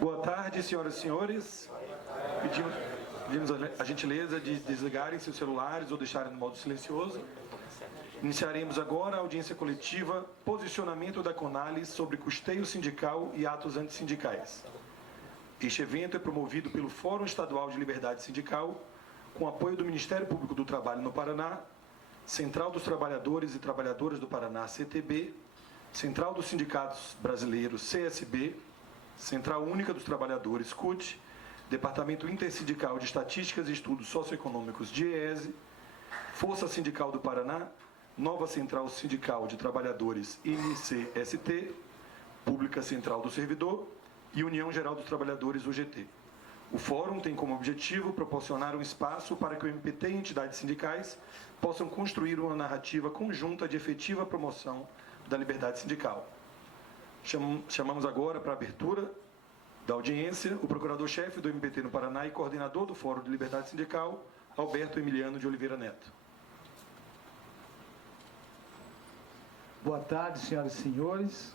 Boa tarde, senhoras e senhores. Pedimos a gentileza de desligarem seus celulares ou deixarem no modo silencioso. Iniciaremos agora a audiência coletiva Posicionamento da CONALES sobre custeio sindical e atos antissindicais. Este evento é promovido pelo Fórum Estadual de Liberdade Sindical, com apoio do Ministério Público do Trabalho no Paraná, Central dos Trabalhadores e Trabalhadoras do Paraná, CTB, Central dos Sindicatos Brasileiros, CSB, Central Única dos Trabalhadores, CUT, Departamento Intersindical de Estatísticas e Estudos Socioeconômicos, DIEESE, Força Sindical do Paraná, Nova Central Sindical de Trabalhadores, MCST, Pública Central do Servidor e União Geral dos Trabalhadores, UGT. O Fórum tem como objetivo proporcionar um espaço para que o MPT e entidades sindicais possam construir uma narrativa conjunta de efetiva promoção da liberdade sindical. Chamamos agora para a abertura da audiência o procurador-chefe do MPT no Paraná e coordenador do Fórum de Liberdade Sindical, Alberto Emiliano de Oliveira Neto. Boa tarde, senhoras e senhores.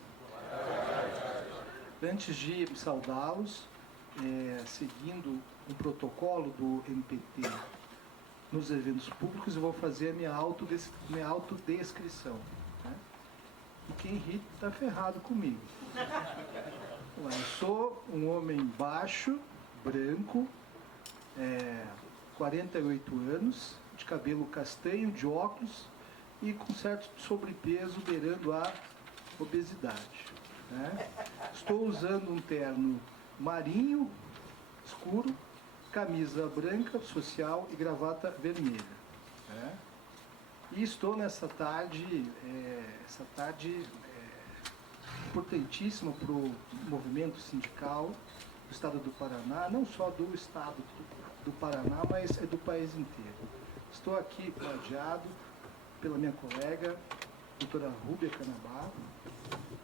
Antes de saudá-los, seguindo um protocolo do MPT nos eventos públicos, eu vou fazer a minha autodescrição. Né? E quem ri está ferrado comigo. Eu sou um homem baixo, branco, 48 anos, de cabelo castanho, de óculos e com certo sobrepeso beirando a obesidade. Né? Estou usando um terno marinho, escuro, camisa branca, social e gravata vermelha. Né? E estou nessa tarde, importantíssima para o movimento sindical do Estado do Paraná, não só do Estado do Paraná, mas do país inteiro. Estou aqui plagiado pela minha colega, doutora Rúbia Canabarro,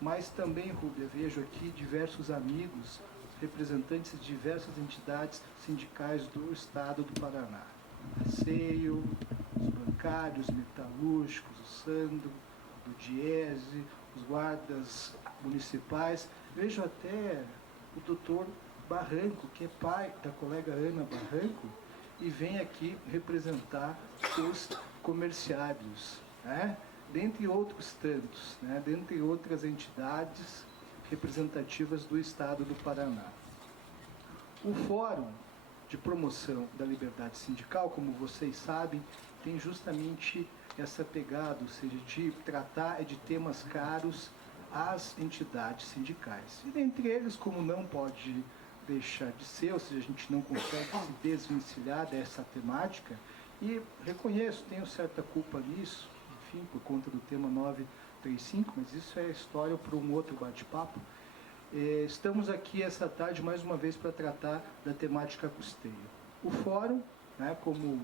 mas também, Rúbia, vejo aqui diversos amigos, representantes de diversas entidades sindicais do Estado do Paraná. A CEIO, os bancários, metalúrgicos, o Sandro, do DIESE, os guardas municipais. Vejo até o doutor Barranco, que é pai da colega Ana Barranco, e vem aqui representar os comerciários, né? Dentre outros tantos, né? Dentre outras entidades representativas do Estado do Paraná. O Fórum de Promoção da Liberdade Sindical, como vocês sabem, tem justamente essa pegada, ou seja, de tratar de temas caros às entidades sindicais. E dentre eles, como não pode deixar de ser, ou seja, a gente não consegue se desvencilhar dessa temática, e reconheço, tenho certa culpa nisso, enfim, por conta do tema 935, mas isso é história para um outro bate-papo. Estamos aqui essa tarde mais uma vez para tratar da temática custeio. O fórum, né, como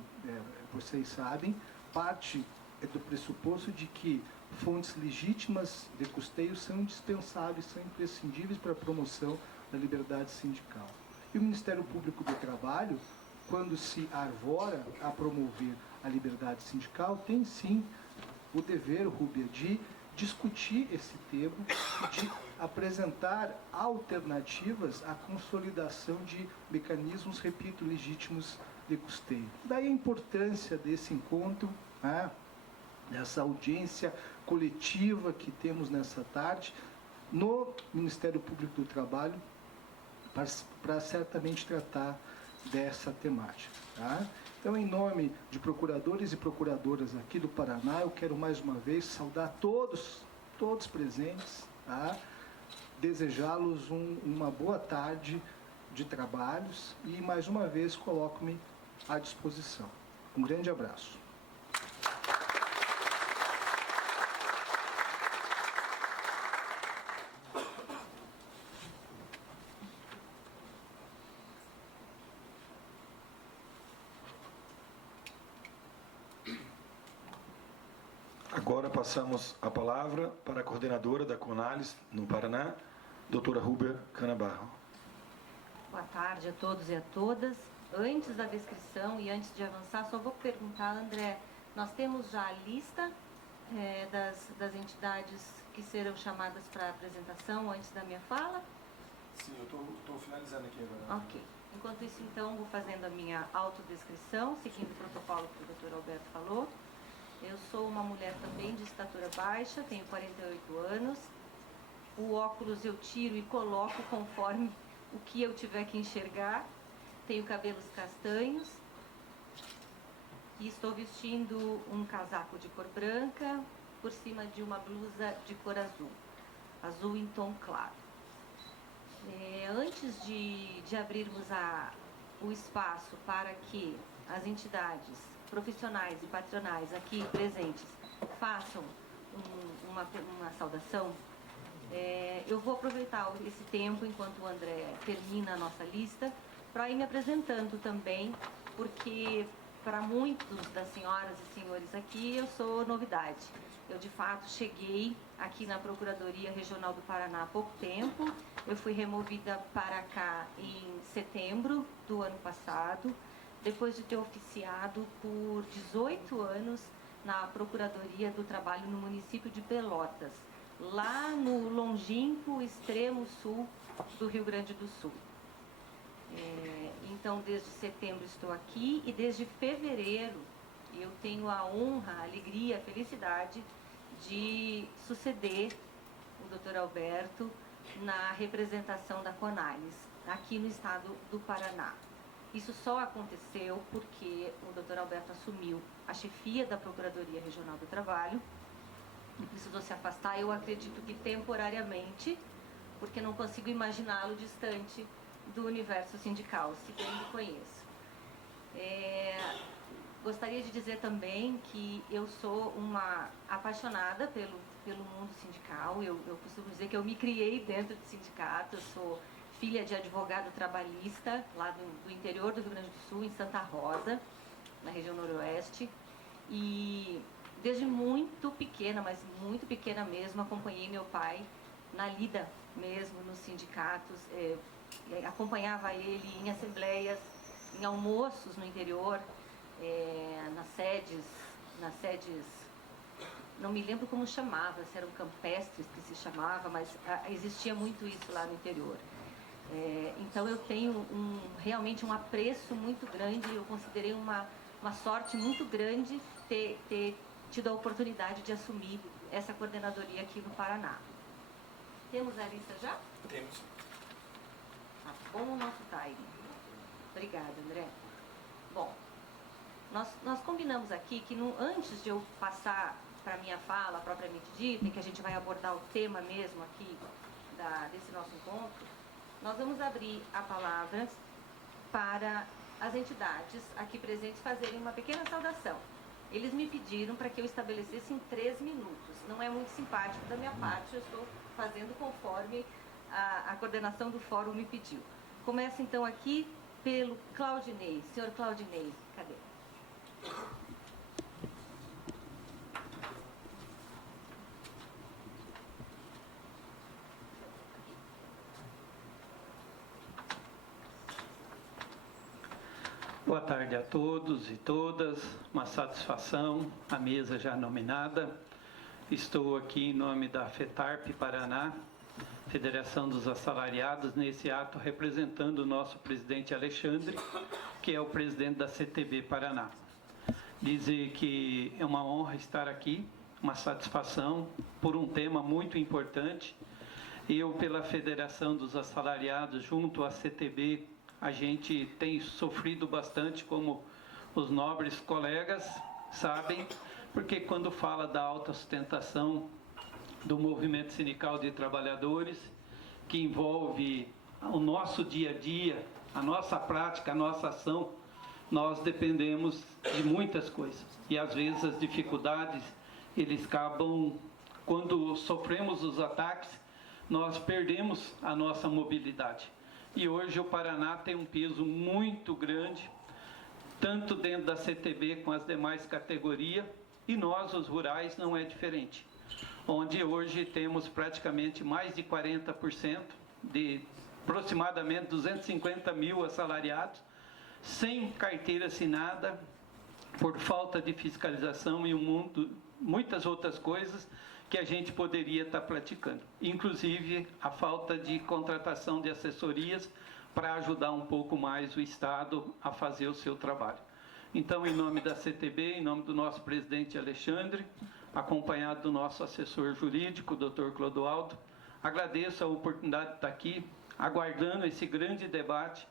vocês sabem, parte do pressuposto de que fontes legítimas de custeio são indispensáveis, são imprescindíveis para a promoção da liberdade sindical. E o Ministério Público do Trabalho, quando se arvora a promover a liberdade sindical, tem sim o dever, Rúbia, de discutir esse tema, de apresentar alternativas à consolidação de mecanismos, repito, legítimos de custeio. Daí a importância desse encontro, né, dessa audiência coletiva que temos nessa tarde no Ministério Público do Trabalho, para certamente tratar dessa temática. Tá? Então, em nome de procuradores e procuradoras aqui do Paraná, eu quero mais uma vez saudar todos presentes, tá? Desejá-los uma boa tarde de trabalhos e, mais uma vez, coloco-me à disposição. Um grande abraço. Agora passamos a palavra para a coordenadora da CONALES no Paraná, doutora Rúbia Canabarro. Boa tarde a todos e a todas. Antes da descrição e antes de avançar, só vou perguntar, André, nós temos já a lista das entidades que serão chamadas para a apresentação antes da minha fala? Sim, eu estou finalizando. finalizando aqui agora. Ok. Enquanto isso, então, vou fazendo a minha autodescrição, seguindo o protocolo que o Dr. Alberto falou. Eu sou uma mulher também de estatura baixa, tenho 48 anos. O óculos eu tiro e coloco conforme o que eu tiver que enxergar. Tenho cabelos castanhos. E estou vestindo um casaco de cor branca por cima de uma blusa de cor azul. Azul em tom claro. Antes de abrirmos o espaço para que as entidades profissionais e patronais aqui presentes façam uma saudação, eu vou aproveitar esse tempo enquanto o André termina a nossa lista para ir me apresentando também, porque para muitos das senhoras e senhores aqui eu sou novidade. Eu, de fato, cheguei aqui na Procuradoria Regional do Paraná há pouco tempo. Eu fui removida para cá em setembro do ano passado, depois de ter oficiado por 18 anos na Procuradoria do Trabalho no município de Pelotas, lá no longínquo extremo sul do Rio Grande do Sul. Então, desde setembro estou aqui e desde fevereiro eu tenho a honra, a alegria, a felicidade de suceder o Dr. Alberto na representação da CONALES, aqui no estado do Paraná. Isso só aconteceu porque o Dr. Alberto assumiu a chefia da Procuradoria Regional do Trabalho e precisou se afastar, eu acredito que temporariamente, porque não consigo imaginá-lo distante do universo sindical, se bem me conheço. Gostaria de dizer também que eu sou uma apaixonada pelo mundo sindical. Eu costumo dizer que eu me criei dentro de sindicato. Eu sou filha de advogado trabalhista lá do interior do Rio Grande do Sul, em Santa Rosa, na região noroeste. E desde muito pequena, mas muito pequena mesmo, acompanhei meu pai na lida mesmo nos sindicatos. Acompanhava ele em assembleias, em almoços no interior, nas sedes, não me lembro como chamava, se eram campestres que se chamava, mas existia muito isso lá no interior. Então eu tenho realmente um apreço muito grande, eu considerei uma sorte muito grande ter tido a oportunidade de assumir essa coordenadoria aqui no Paraná. Temos a lista já? Temos. Tá bom o nosso time. Obrigada, André. Bom, nós combinamos aqui que antes de eu passar para a minha fala propriamente dita, em que a gente vai abordar o tema mesmo aqui desse nosso encontro, nós vamos abrir a palavra para as entidades aqui presentes fazerem uma pequena saudação. Eles me pediram para que eu estabelecesse em 3 minutos. Não é muito simpático da minha parte, eu estou fazendo conforme a coordenação do fórum me pediu. Começa então aqui pelo Claudinei. Senhor Claudinei, cadê? Boa tarde a todos e todas, uma satisfação, a mesa já nominada. Estou aqui em nome da FETARP Paraná, Federação dos Assalariados, nesse ato representando o nosso presidente Alexandre, que é o presidente da CTB Paraná. Dizer que é uma honra estar aqui, uma satisfação por um tema muito importante. Eu, pela Federação dos Assalariados, junto à CTB, a gente tem sofrido bastante, como os nobres colegas sabem, porque quando fala da autossustentação do movimento sindical de trabalhadores, que envolve o nosso dia a dia, a nossa prática, a nossa ação, nós dependemos de muitas coisas. E às vezes as dificuldades, eles acabam, quando sofremos os ataques, nós perdemos a nossa mobilidade. E hoje o Paraná tem um peso muito grande, tanto dentro da CTB com as demais categorias, e nós, os rurais, não é diferente. Onde hoje temos praticamente mais de 40% de aproximadamente 250 mil assalariados, sem carteira assinada, por falta de fiscalização e muitas outras coisas que a gente poderia estar praticando. Inclusive, a falta de contratação de assessorias para ajudar um pouco mais o Estado a fazer o seu trabalho. Então, em nome da CTB, em nome do nosso presidente Alexandre, acompanhado do nosso assessor jurídico, Dr. Clodoaldo, agradeço a oportunidade de estar aqui, aguardando esse grande debate.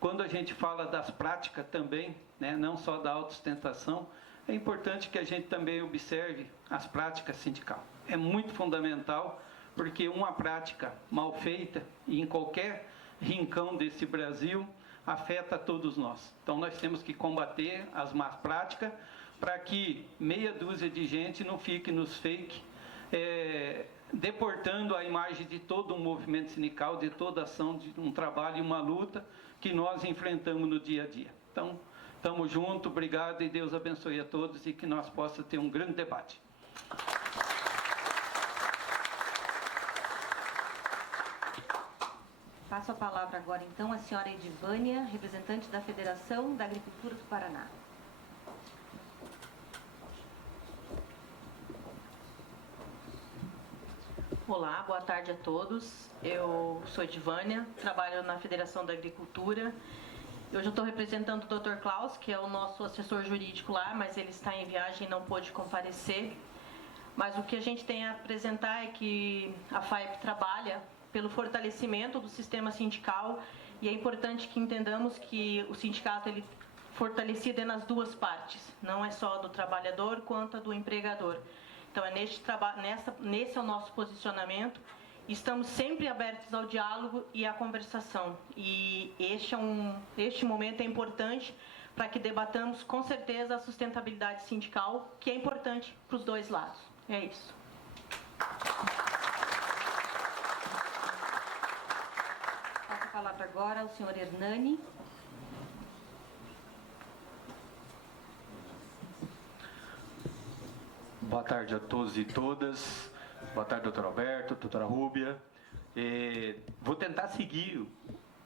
Quando a gente fala das práticas também, né, não só da autossustentação, é importante que a gente também observe as práticas sindicais. É muito fundamental, porque uma prática mal feita, em qualquer rincão desse Brasil, afeta todos nós. Então, nós temos que combater as más práticas para que meia dúzia de gente não fique nos fake, deportando a imagem de todo um movimento sindical, de toda ação, de um trabalho e uma luta que nós enfrentamos no dia a dia. Então, estamos juntos, obrigado e Deus abençoe a todos e que nós possamos ter um grande debate. Passo a palavra agora, então, à senhora Edivânia, representante da Federação da Agricultura do Paraná. Olá, boa tarde a todos. Eu sou Edivânia, trabalho na Federação da Agricultura. Hoje eu estou representando o Dr. Klaus, que é o nosso assessor jurídico lá, mas ele está em viagem e não pôde comparecer. Mas o que a gente tem a apresentar é que a FAEP trabalha pelo fortalecimento do sistema sindical e é importante que entendamos que o sindicato ele fortalecido é nas duas partes, não é só do trabalhador quanto do empregador. Então, nesse é o nosso posicionamento. Estamos sempre abertos ao diálogo e à conversação. E este momento é importante para que debatamos, com certeza, a sustentabilidade sindical, que é importante para os dois lados. É isso. Passo a palavra agora ao senhor Hernani. Boa tarde a todos e todas. Boa tarde, doutor Alberto, doutora Rúbia. Vou tentar seguir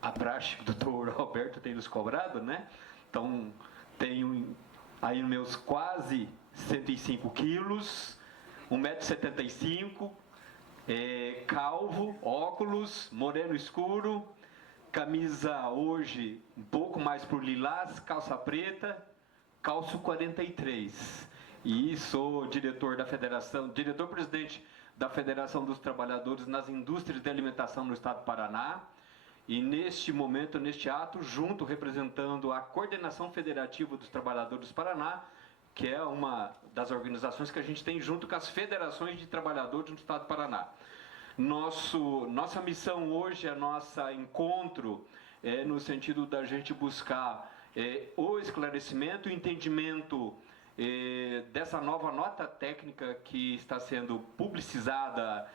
a praxe que o doutor Alberto tem nos cobrado, né? Então, tenho aí meus quase 105 quilos, 1,75 m, calvo, óculos, moreno escuro, camisa hoje um pouco mais por lilás, calça preta, calço 43. E sou diretor da Federação, diretor-presidente da Federação dos Trabalhadores nas Indústrias de Alimentação no Estado do Paraná. E neste momento, neste ato, junto representando a Coordenação Federativa dos Trabalhadores do Paraná, que é uma das organizações que a gente tem junto com as federações de trabalhadores do Estado do Paraná. Nossa missão hoje, nosso encontro, é no sentido da gente buscar o esclarecimento, o entendimento dessa nova nota técnica que está sendo publicizada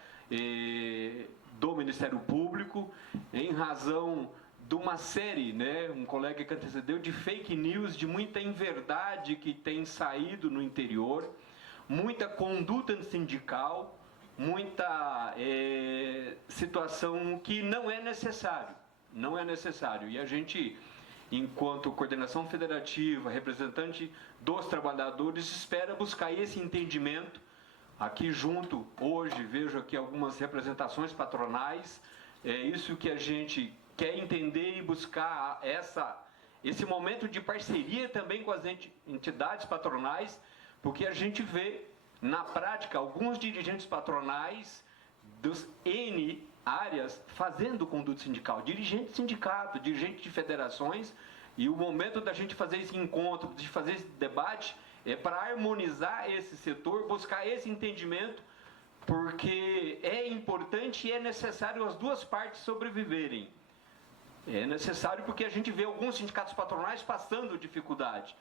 do Ministério Público, em razão de uma série, né, um colega que antecedeu, de fake news, de muita inverdade que tem saído no interior, muita conduta sindical, muita situação que não é necessário, não é necessário. E a gente, enquanto coordenação federativa, representante dos trabalhadores, espera buscar esse entendimento. Aqui junto, hoje, vejo aqui algumas representações patronais, é isso que a gente quer entender e buscar esse momento de parceria também com as entidades patronais, porque a gente vê, na prática, alguns dirigentes patronais dos N áreas fazendo conduta sindical, dirigente de sindicato, dirigente de federações, e o momento da gente fazer esse encontro, de fazer esse debate, é para harmonizar esse setor, buscar esse entendimento, porque é importante e é necessário as duas partes sobreviverem. É necessário porque a gente vê alguns sindicatos patronais passando dificuldade,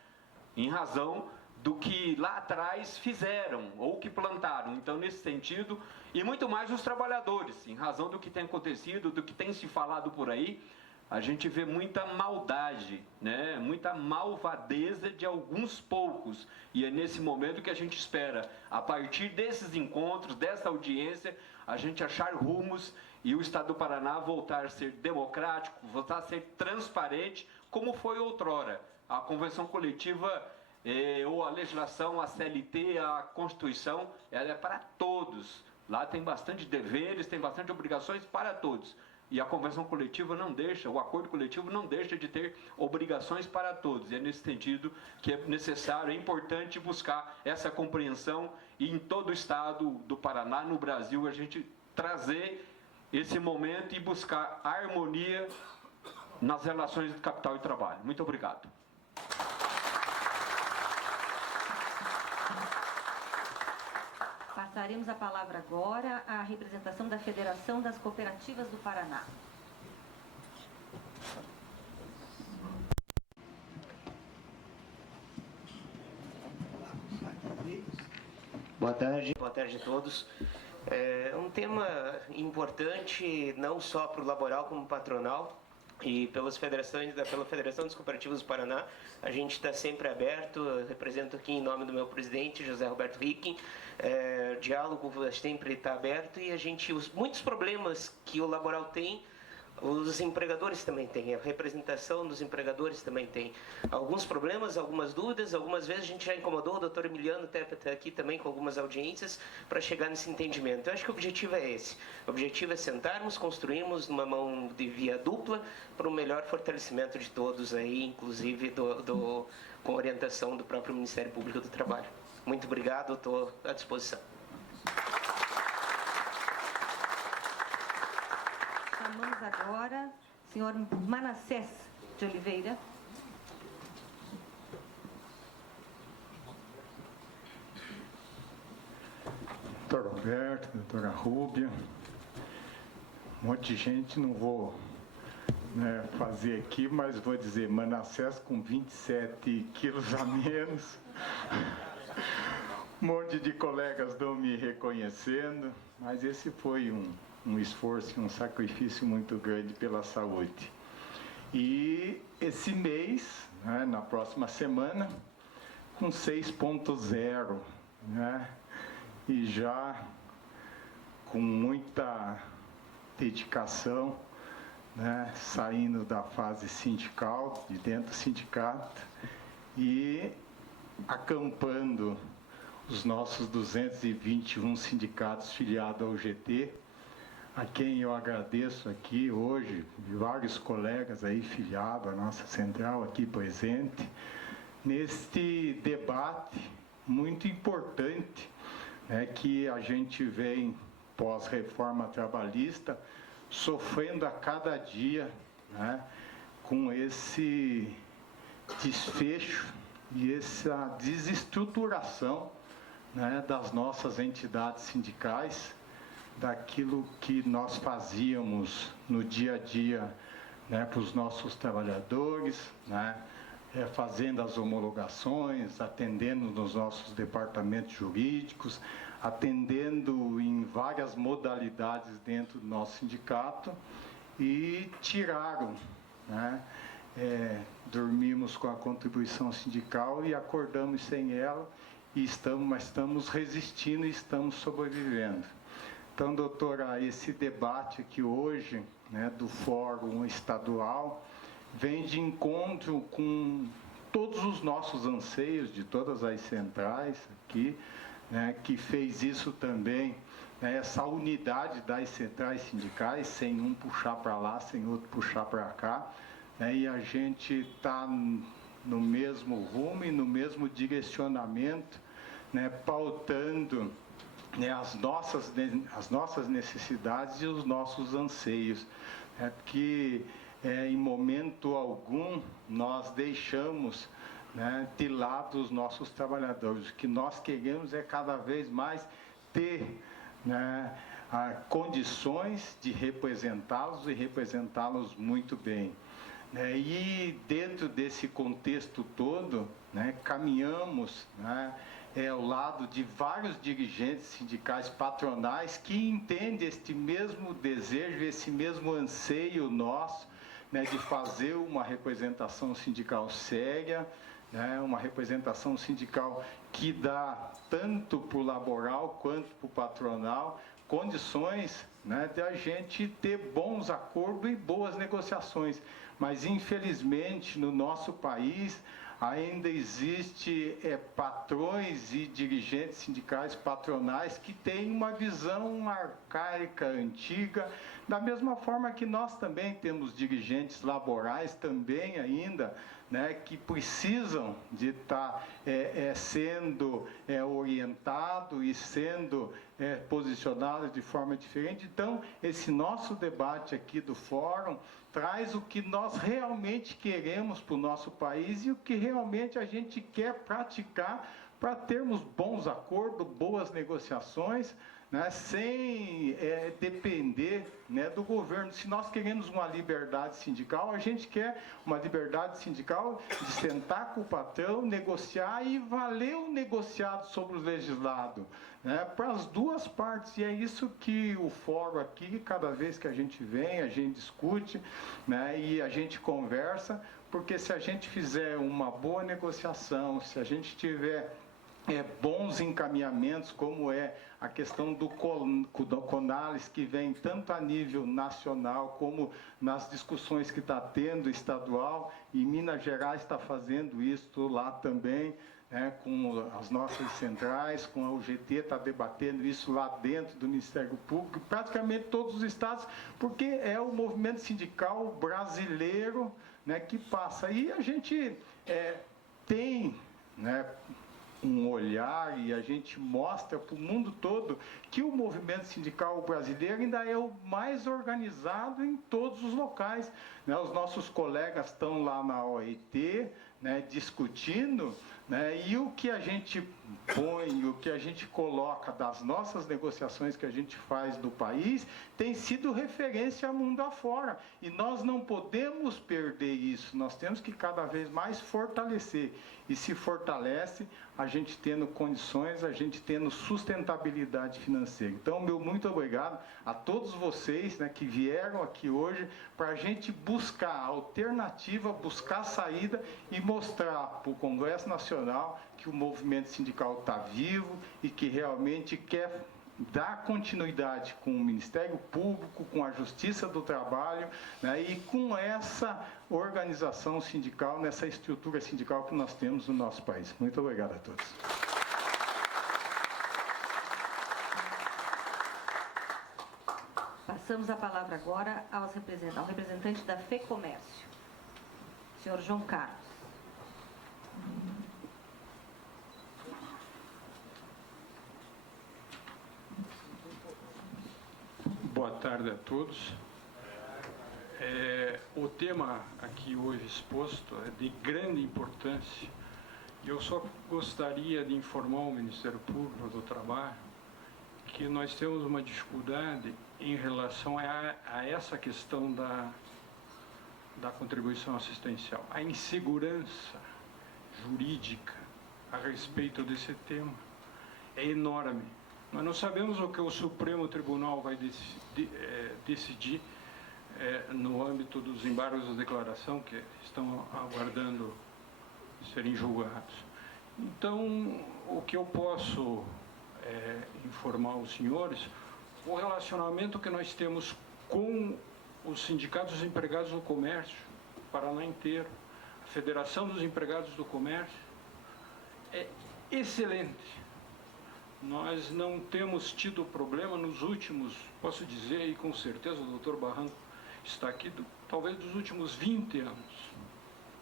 em razão do que lá atrás fizeram ou que plantaram. Então, nesse sentido, e muito mais os trabalhadores, em razão do que tem acontecido, do que tem se falado por aí, a gente vê muita maldade, né? Muita malvadeza de alguns poucos. E é nesse momento que a gente espera, a partir desses encontros, dessa audiência, a gente achar rumos e o Estado do Paraná voltar a ser democrático, voltar a ser transparente, como foi outrora. A convenção coletiva ou a legislação, a CLT, a Constituição, ela é para todos. Lá tem bastante deveres, tem bastante obrigações para todos. E a convenção coletiva não deixa, o acordo coletivo não deixa de ter obrigações para todos. E é nesse sentido que é necessário, é importante buscar essa compreensão e em todo o estado do Paraná, no Brasil, a gente trazer esse momento e buscar harmonia nas relações de capital e trabalho. Muito obrigado. Passaremos a palavra agora à representação da Federação das Cooperativas do Paraná. Boa tarde a todos. É um tema importante não só para o laboral como patronal. E pela Federação dos Cooperativos do Paraná, a gente está sempre aberto. Eu represento aqui em nome do meu presidente, José Roberto Ricken. O diálogo sempre está aberto e muitos problemas que o laboral tem, os empregadores também têm, a representação dos empregadores também tem. Alguns problemas, algumas dúvidas, algumas vezes a gente já incomodou, o doutor Emiliano está aqui também com algumas audiências para chegar nesse entendimento. Eu acho que o objetivo é esse. O objetivo é sentarmos, construirmos uma mão de via dupla para o melhor fortalecimento de todos aí, inclusive com orientação do próprio Ministério Público do Trabalho. Muito obrigado, estou à disposição. Chamamos agora o senhor Manassés de Oliveira. Doutor Alberto, doutora Rúbia, um monte de gente, não vou fazer aqui, mas vou dizer, Manassés com 27 quilos a menos, um monte de colegas não me reconhecendo, mas esse foi um esforço e um sacrifício muito grande pela saúde. E esse mês, na próxima semana, com 6.0, e já com muita dedicação, saindo da fase sindical, de dentro do sindicato, e acampando os nossos 221 sindicatos filiados ao GT, a quem eu agradeço aqui hoje, vários colegas aí filiados à nossa central aqui presente, neste debate muito importante, que a gente vem pós-reforma trabalhista sofrendo a cada dia, com esse desfecho e essa desestruturação, das nossas entidades sindicais, daquilo que nós fazíamos no dia a dia, para os nossos trabalhadores, fazendo as homologações, atendendo nos nossos departamentos jurídicos, atendendo em várias modalidades dentro do nosso sindicato, e tiraram, dormimos com a contribuição sindical e acordamos sem ela, mas estamos resistindo e estamos sobrevivendo. Então, doutora, esse debate aqui hoje, do Fórum Estadual, vem de encontro com todos os nossos anseios de todas as centrais aqui, que fez isso também, essa unidade das centrais sindicais, sem um puxar para lá, sem outro puxar para cá, e a gente está no mesmo rumo e no mesmo direcionamento, pautando as nossas necessidades e os nossos anseios, porque em momento algum nós deixamos de lado os nossos trabalhadores. O que nós queremos é cada vez mais ter condições de representá-los e representá-los muito bem. E dentro desse contexto todo, caminhamos ao lado de vários dirigentes sindicais patronais que entendem este mesmo desejo, esse mesmo anseio nosso, de fazer uma representação sindical séria, uma representação sindical que dá tanto para o laboral quanto para o patronal condições de a gente ter bons acordos e boas negociações. Mas, infelizmente, no nosso país, ainda existe patrões e dirigentes sindicais patronais que têm uma visão arcaica, antiga, da mesma forma que nós também temos dirigentes laborais também ainda, né, que precisam de estar sendo orientado e sendo posicionado de forma diferente. Então, esse nosso debate aqui do fórum traz o que nós realmente queremos para o nosso país e o que realmente a gente quer praticar para termos bons acordos, boas negociações, né, sem depender, né, do governo. Se nós queremos uma liberdade sindical, a gente quer uma liberdade sindical de sentar com o patrão, negociar e valer o negociado sobre o legislado, né, para as duas partes. E é isso que o fórum aqui, cada vez que a gente vem, a gente discute, né, e a gente conversa, porque se a gente fizer uma boa negociação, se a gente tiver bons encaminhamentos, como a questão do CONALES, que vem tanto a nível nacional como nas discussões que está tendo estadual, e Minas Gerais está fazendo isso lá também, né, com as nossas centrais, com a UGT está debatendo isso lá dentro do Ministério Público, praticamente todos os estados, porque é o movimento sindical brasileiro, né, que passa. E a gente tem, né, um olhar, e a gente mostra para o mundo todo que o movimento sindical brasileiro ainda é o mais organizado em todos os locais, né? Os nossos colegas estão lá na OIT, né, discutindo, né, e o que a gente põe, o que a gente coloca das nossas negociações que a gente faz do país, tem sido referência mundo afora. E nós não podemos perder isso, nós temos que cada vez mais fortalecer. E se fortalece a gente tendo condições, a gente tendo sustentabilidade financeira. Então, meu muito obrigado a todos vocês, né, que vieram aqui hoje para a gente buscar alternativa, buscar saída e mostrar para o Congresso Nacional que o movimento sindical está vivo e que realmente quer dar continuidade com o Ministério Público, com a Justiça do Trabalho, né, e com essa organização sindical, nessa estrutura sindical que nós temos no nosso país. Muito obrigado a todos. Passamos a palavra agora ao representante da FEComércio, senhor João Carlos. Boa tarde a todos. O tema aqui hoje exposto é de grande importância. Eu só gostaria de informar o Ministério Público do Trabalho que nós temos uma dificuldade em relação a essa questão da contribuição assistencial. A insegurança jurídica a respeito desse tema é enorme. Nós não sabemos o que o Supremo Tribunal vai decidir no âmbito dos embargos de declaração que estão aguardando serem julgados. Então, o que eu posso informar os senhores, o relacionamento que nós temos com os sindicatos dos empregados do comércio, Paraná inteiro, a Federação dos Empregados do Comércio, é excelente. Nós não temos tido problema nos últimos, posso dizer, e com certeza o doutor Barranco está aqui, talvez dos últimos 20 anos.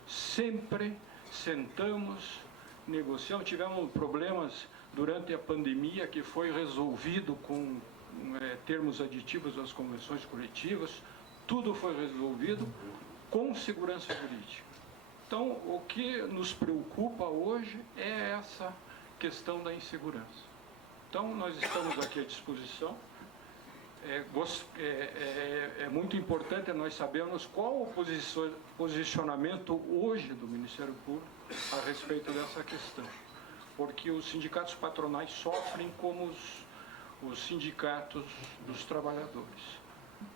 Sempre sentamos, negociamos, tivemos problemas durante a pandemia que foi resolvido com termos aditivos às convenções coletivas, tudo foi resolvido com segurança jurídica. Então, o que nos preocupa hoje é essa questão da insegurança. Então, nós estamos aqui à disposição. É muito importante nós sabermos qual o posicionamento hoje do Ministério Público a respeito dessa questão. Porque os sindicatos patronais sofrem como os sindicatos dos trabalhadores.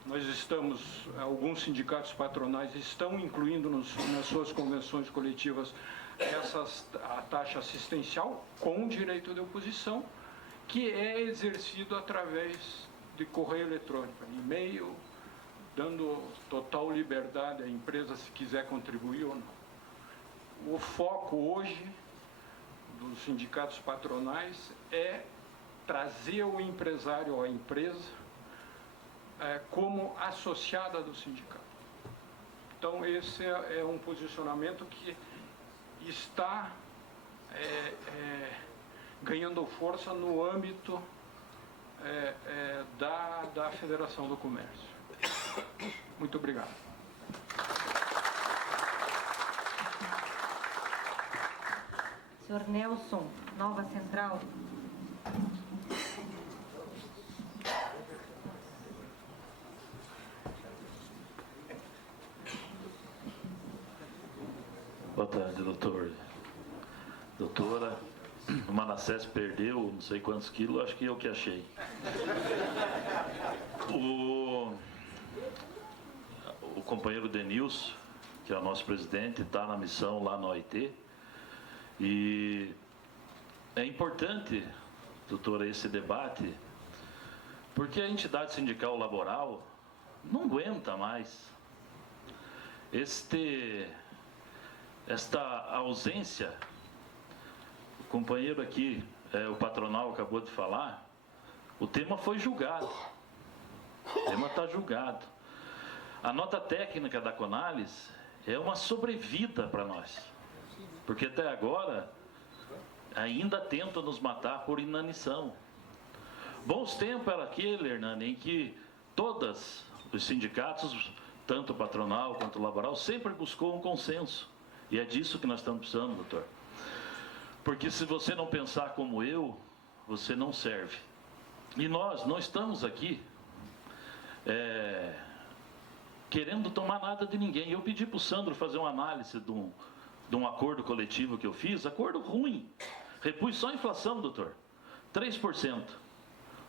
Nós estamos, alguns sindicatos patronais estão incluindo nas suas convenções coletivas a taxa assistencial com direito de oposição, que é exercido através de correio eletrônico, e-mail, dando total liberdade à empresa se quiser contribuir ou não. o foco hoje dos sindicatos patronais é trazer o empresário ou a empresa como associada do sindicato. Então, esse é um posicionamento que está ganhando força no âmbito da Federação do Comércio. Muito obrigado. Senhor Nelson, Nova Central. Boa tarde, doutora. O Manassés perdeu não sei quantos quilos, acho que eu que achei. O companheiro Denilson, que é o nosso presidente, está na missão lá no OIT. E é importante, doutora, esse debate, porque a entidade sindical laboral não aguenta mais esta ausência. O companheiro aqui, o patronal, acabou de falar, o tema foi julgado. O tema está julgado. A nota técnica da Conalis é uma sobrevida para nós, porque até agora ainda tentam nos matar por inanição. Bons tempos era aquele, Hernani, em que todos os sindicatos, tanto patronal quanto laboral, sempre buscou um consenso. E é disso que nós estamos precisando, doutor. Porque se você não pensar como eu, você não serve. E nós não estamos aqui querendo tomar nada de ninguém. Eu pedi para o Sandro fazer uma análise de um acordo coletivo que eu fiz, acordo ruim. Repus só a inflação, doutor. 3%.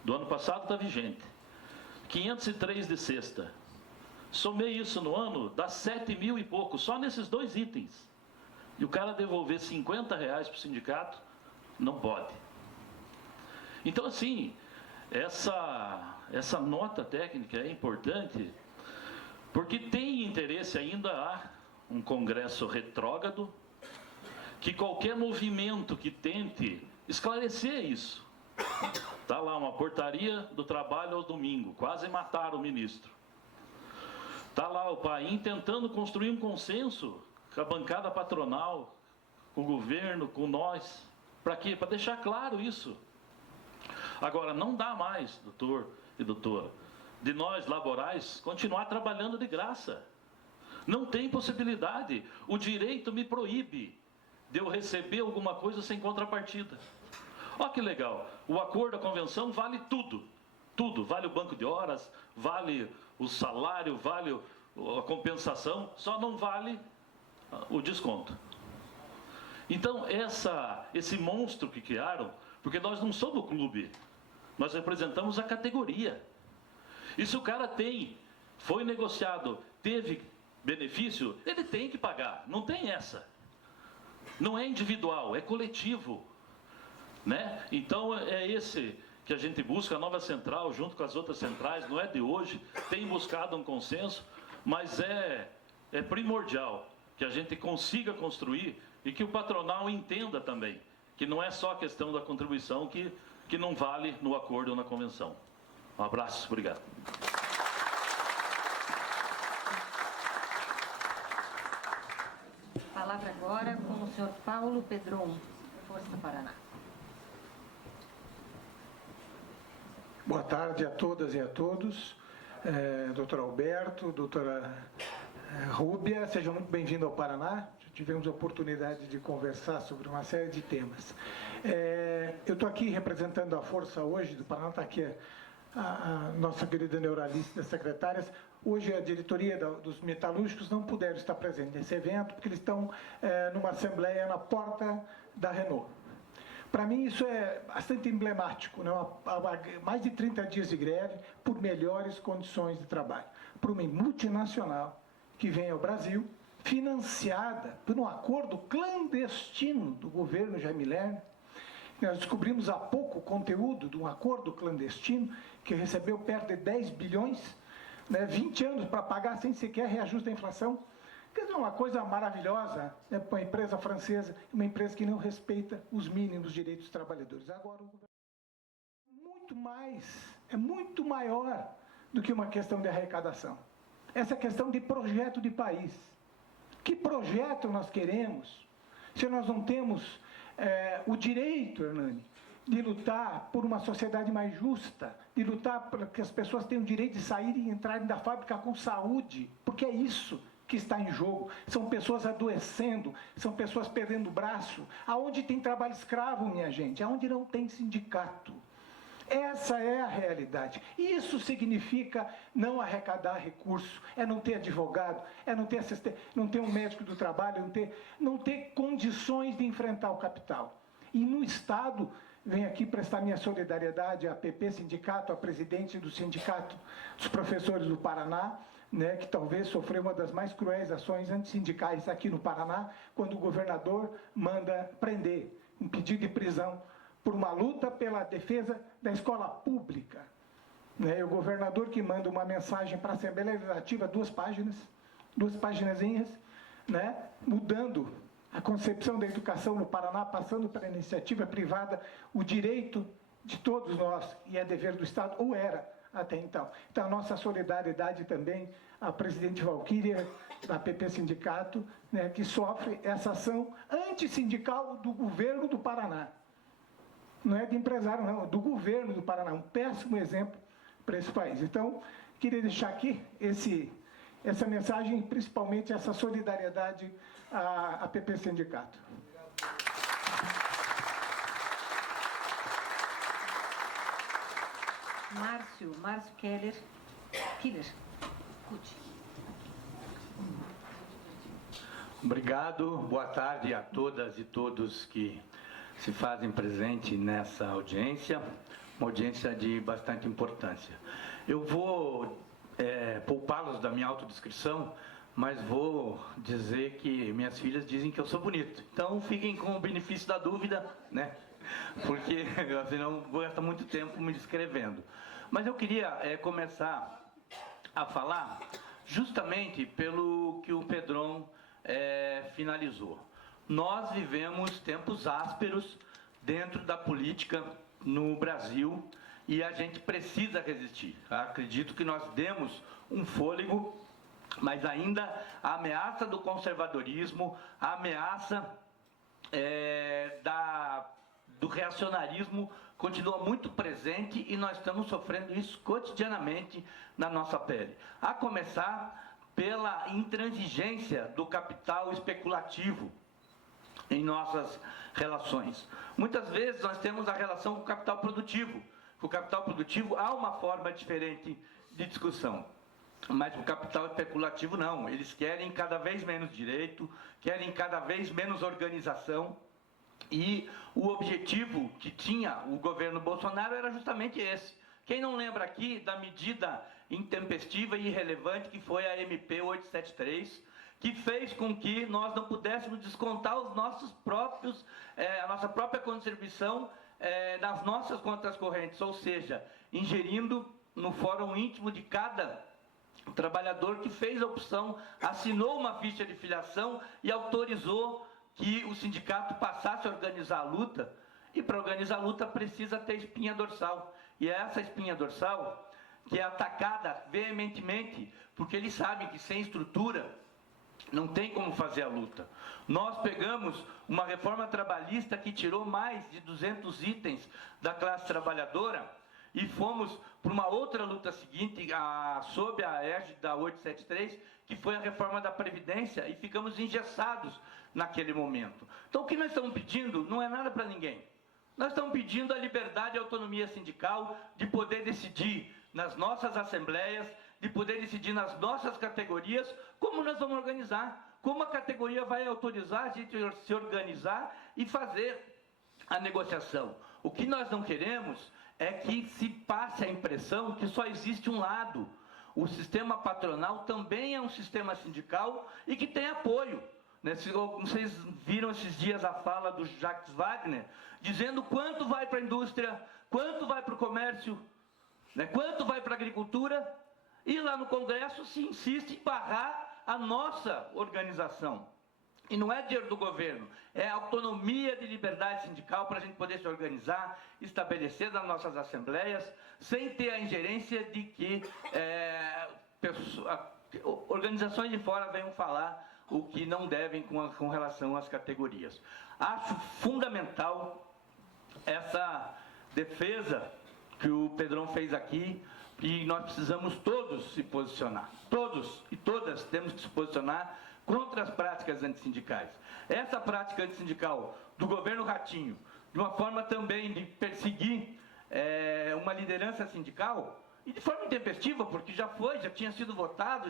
Do ano passado está vigente. 503 de sexta. Somei isso no ano, dá 7 mil e pouco, só nesses 2 itens. E o cara devolver R$50 para o sindicato, não pode. Então, assim, essa nota técnica é importante, porque tem interesse ainda a um Congresso retrógrado, que qualquer movimento que tente esclarecer isso. Está lá uma portaria do trabalho ao domingo, quase mataram o ministro. Está lá o Paim tentando construir um consenso com a bancada patronal, com o governo, com nós. Para quê? Para deixar claro isso. Agora, não dá mais, doutor e doutora, de nós, laborais, continuar trabalhando de graça. Não tem possibilidade. O direito me proíbe de eu receber alguma coisa sem contrapartida. Olha que legal. O acordo, a convenção, vale tudo. Tudo. Vale o banco de horas, vale o salário, vale a compensação, só não vale o desconto. Então, esse monstro que criaram, porque nós não somos o clube, nós representamos a categoria. E se o cara foi negociado, teve benefício, ele tem que pagar, não tem essa. Não é individual, é coletivo, né? Então, é esse que a gente busca, a nova central, junto com as outras centrais, não é de hoje, tem buscado um consenso, mas é primordial que a gente consiga construir e que o patronal entenda também, que não é só a questão da contribuição que não vale no acordo ou na convenção. Um abraço, obrigado. Palavra agora com o senhor Paulo Pedron, Força Paraná. Boa tarde a todas e a todos. Doutor Alberto, doutora Rúbia, sejam muito bem-vindos ao Paraná. Já tivemos a oportunidade de conversar sobre uma série de temas. Eu estou aqui representando a força hoje do Paraná, está aqui a nossa querida neuralista secretárias. Hoje a diretoria dos metalúrgicos não puderam estar presente nesse evento, porque eles estão numa assembleia na porta da Renault. Para mim isso é bastante emblemático, né? Mais de 30 dias de greve por melhores condições de trabalho. Para uma multinacional que vem ao Brasil, financiada por um acordo clandestino do governo Jaime Lerner. Nós descobrimos há pouco o conteúdo de um acordo clandestino que recebeu perto de 10 bilhões, né? 20 anos para pagar sem sequer reajuste da inflação. Quer dizer, uma coisa maravilhosa, né, para uma empresa francesa, uma empresa que não respeita os mínimos direitos dos trabalhadores. Agora, o governo é muito maior do que uma questão de arrecadação. Essa questão de projeto de país. Que projeto nós queremos se nós não temos o direito, Hernani, de lutar por uma sociedade mais justa, de lutar para que as pessoas tenham o direito de sair e entrarem da fábrica com saúde, porque é isso que está em jogo. São pessoas adoecendo, são pessoas perdendo o braço. Aonde tem trabalho escravo, minha gente? Aonde não tem sindicato. Essa é a realidade. Isso significa não arrecadar recurso, é não ter advogado, é não ter assistente, não ter um médico do trabalho, não ter condições de enfrentar o capital. E no Estado, venho aqui prestar minha solidariedade à PP Sindicato, à presidente do Sindicato dos Professores do Paraná, né, que talvez sofreu uma das mais cruéis ações antissindicais aqui no Paraná, quando o governador manda prender, um pedido de prisão, por uma luta pela defesa da escola pública. Né, e o governador que manda uma mensagem para a Assembleia Legislativa, 2 paginazinhas, né, mudando a concepção da educação no Paraná, passando para a iniciativa privada, o direito de todos nós, e é dever do Estado, ou era até então. Então, a nossa solidariedade também à presidente Valquíria, da PP Sindicato, né, que sofre essa ação antissindical do governo do Paraná. Não é de empresário, não, é do governo do Paraná. Um péssimo exemplo para esse país. Então, queria deixar aqui essa mensagem, principalmente essa solidariedade à PP Sindicato. Márcio Keller. Obrigado, boa tarde a todas e todos que se fazem presente nessa audiência, uma audiência de bastante importância. Eu vou poupá-los da minha autodescrição, mas vou dizer que minhas filhas dizem que eu sou bonito. Então fiquem com o benefício da dúvida, né? Porque senão vou gastar muito tempo me descrevendo. Mas eu queria começar a falar justamente pelo que o Pedron finalizou. Nós vivemos tempos ásperos dentro da política no Brasil e a gente precisa resistir. Acredito que nós demos um fôlego, mas ainda a ameaça do conservadorismo, a ameaça do reacionarismo continua muito presente e nós estamos sofrendo isso cotidianamente na nossa pele. A começar pela intransigência do capital especulativo em nossas relações. Muitas vezes nós temos a relação com o capital produtivo. Com o capital produtivo há uma forma diferente de discussão. Mas o capital especulativo não. Eles querem cada vez menos direito, querem cada vez menos organização. E o objetivo que tinha o governo Bolsonaro era justamente esse. Quem não lembra aqui da medida intempestiva e irrelevante que foi a MP 873, que fez com que nós não pudéssemos descontar os nossos próprios, a nossa própria contribuição nas nossas contas correntes, ou seja, ingerindo no fórum íntimo de cada trabalhador que fez a opção, assinou uma ficha de filiação e autorizou que o sindicato passasse a organizar a luta, e para organizar a luta precisa ter espinha dorsal, e é essa espinha dorsal que é atacada veementemente, porque eles sabem que sem estrutura não tem como fazer a luta. Nós pegamos uma reforma trabalhista que tirou mais de 200 itens da classe trabalhadora e fomos para uma outra luta seguinte, sob a égide da 873, que foi a reforma da Previdência, e ficamos engessados naquele momento. Então, o que nós estamos pedindo não é nada para ninguém. Nós estamos pedindo a liberdade e a autonomia sindical de poder decidir nas nossas assembleias, de poder decidir nas nossas categorias como nós vamos organizar, como a categoria vai autorizar a gente se organizar e fazer a negociação. O que nós não queremos é que se passe a impressão que só existe um lado. O sistema patronal também é um sistema sindical e que tem apoio. Vocês viram esses dias a fala do Jacques Wagner, dizendo quanto vai para a indústria, quanto vai para o comércio, quanto vai para a agricultura, e lá no Congresso se insiste em barrar a nossa organização. E não é dinheiro do governo, é autonomia de liberdade sindical para a gente poder se organizar, estabelecer nas nossas assembleias, sem ter a ingerência de que organizações de fora venham falar o que não devem com relação às categorias. Acho fundamental essa defesa que o Pedrão fez aqui, e nós precisamos todos se posicionar. Todos e todas temos que se posicionar contra as práticas antissindicais. Essa prática antissindical do governo Ratinho, de uma forma também de perseguir uma liderança sindical, e de forma intempestiva, porque já tinha sido votado,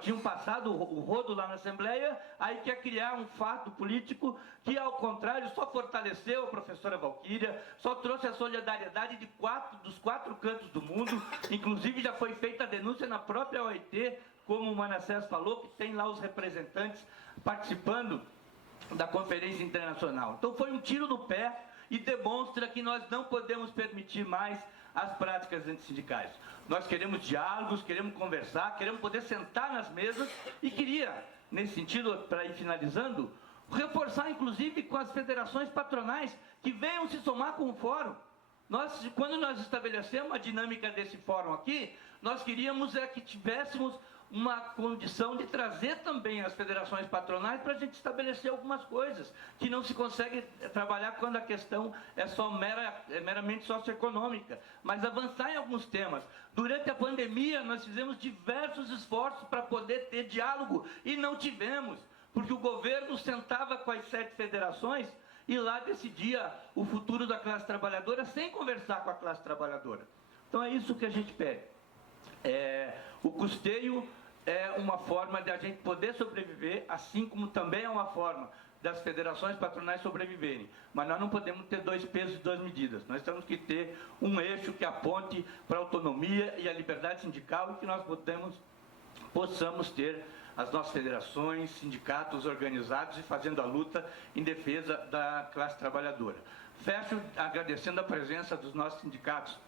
tinham passado o rodo lá na Assembleia, aí quer criar um fato político que, ao contrário, só fortaleceu a professora Valquíria, só trouxe a solidariedade dos 4 cantos do mundo, inclusive já foi feita a denúncia na própria OIT, como o Manassés falou, que tem lá os representantes participando da conferência internacional. Então foi um tiro no pé e demonstra que nós não podemos permitir mais as práticas antissindicais. Nós queremos diálogos, queremos conversar, queremos poder sentar nas mesas e queria, nesse sentido, para ir finalizando, reforçar inclusive com as federações patronais que venham se somar com o fórum. Quando nós estabelecemos a dinâmica desse fórum aqui, nós queríamos que tivéssemos uma condição de trazer também as federações patronais para a gente estabelecer algumas coisas que não se consegue trabalhar quando a questão é meramente socioeconômica, mas avançar em alguns temas. Durante a pandemia, nós fizemos diversos esforços para poder ter diálogo e não tivemos, porque o governo sentava com as 7 federações e lá decidia o futuro da classe trabalhadora sem conversar com a classe trabalhadora. Então é isso que a gente pede. O custeio é uma forma de a gente poder sobreviver, assim como também é uma forma das federações patronais sobreviverem. Mas nós não podemos ter 2 pesos e 2 medidas. Nós temos que ter um eixo que aponte para a autonomia e a liberdade sindical e que nós possamos ter as nossas federações, sindicatos organizados e fazendo a luta em defesa da classe trabalhadora. Fecho agradecendo a presença dos nossos sindicatos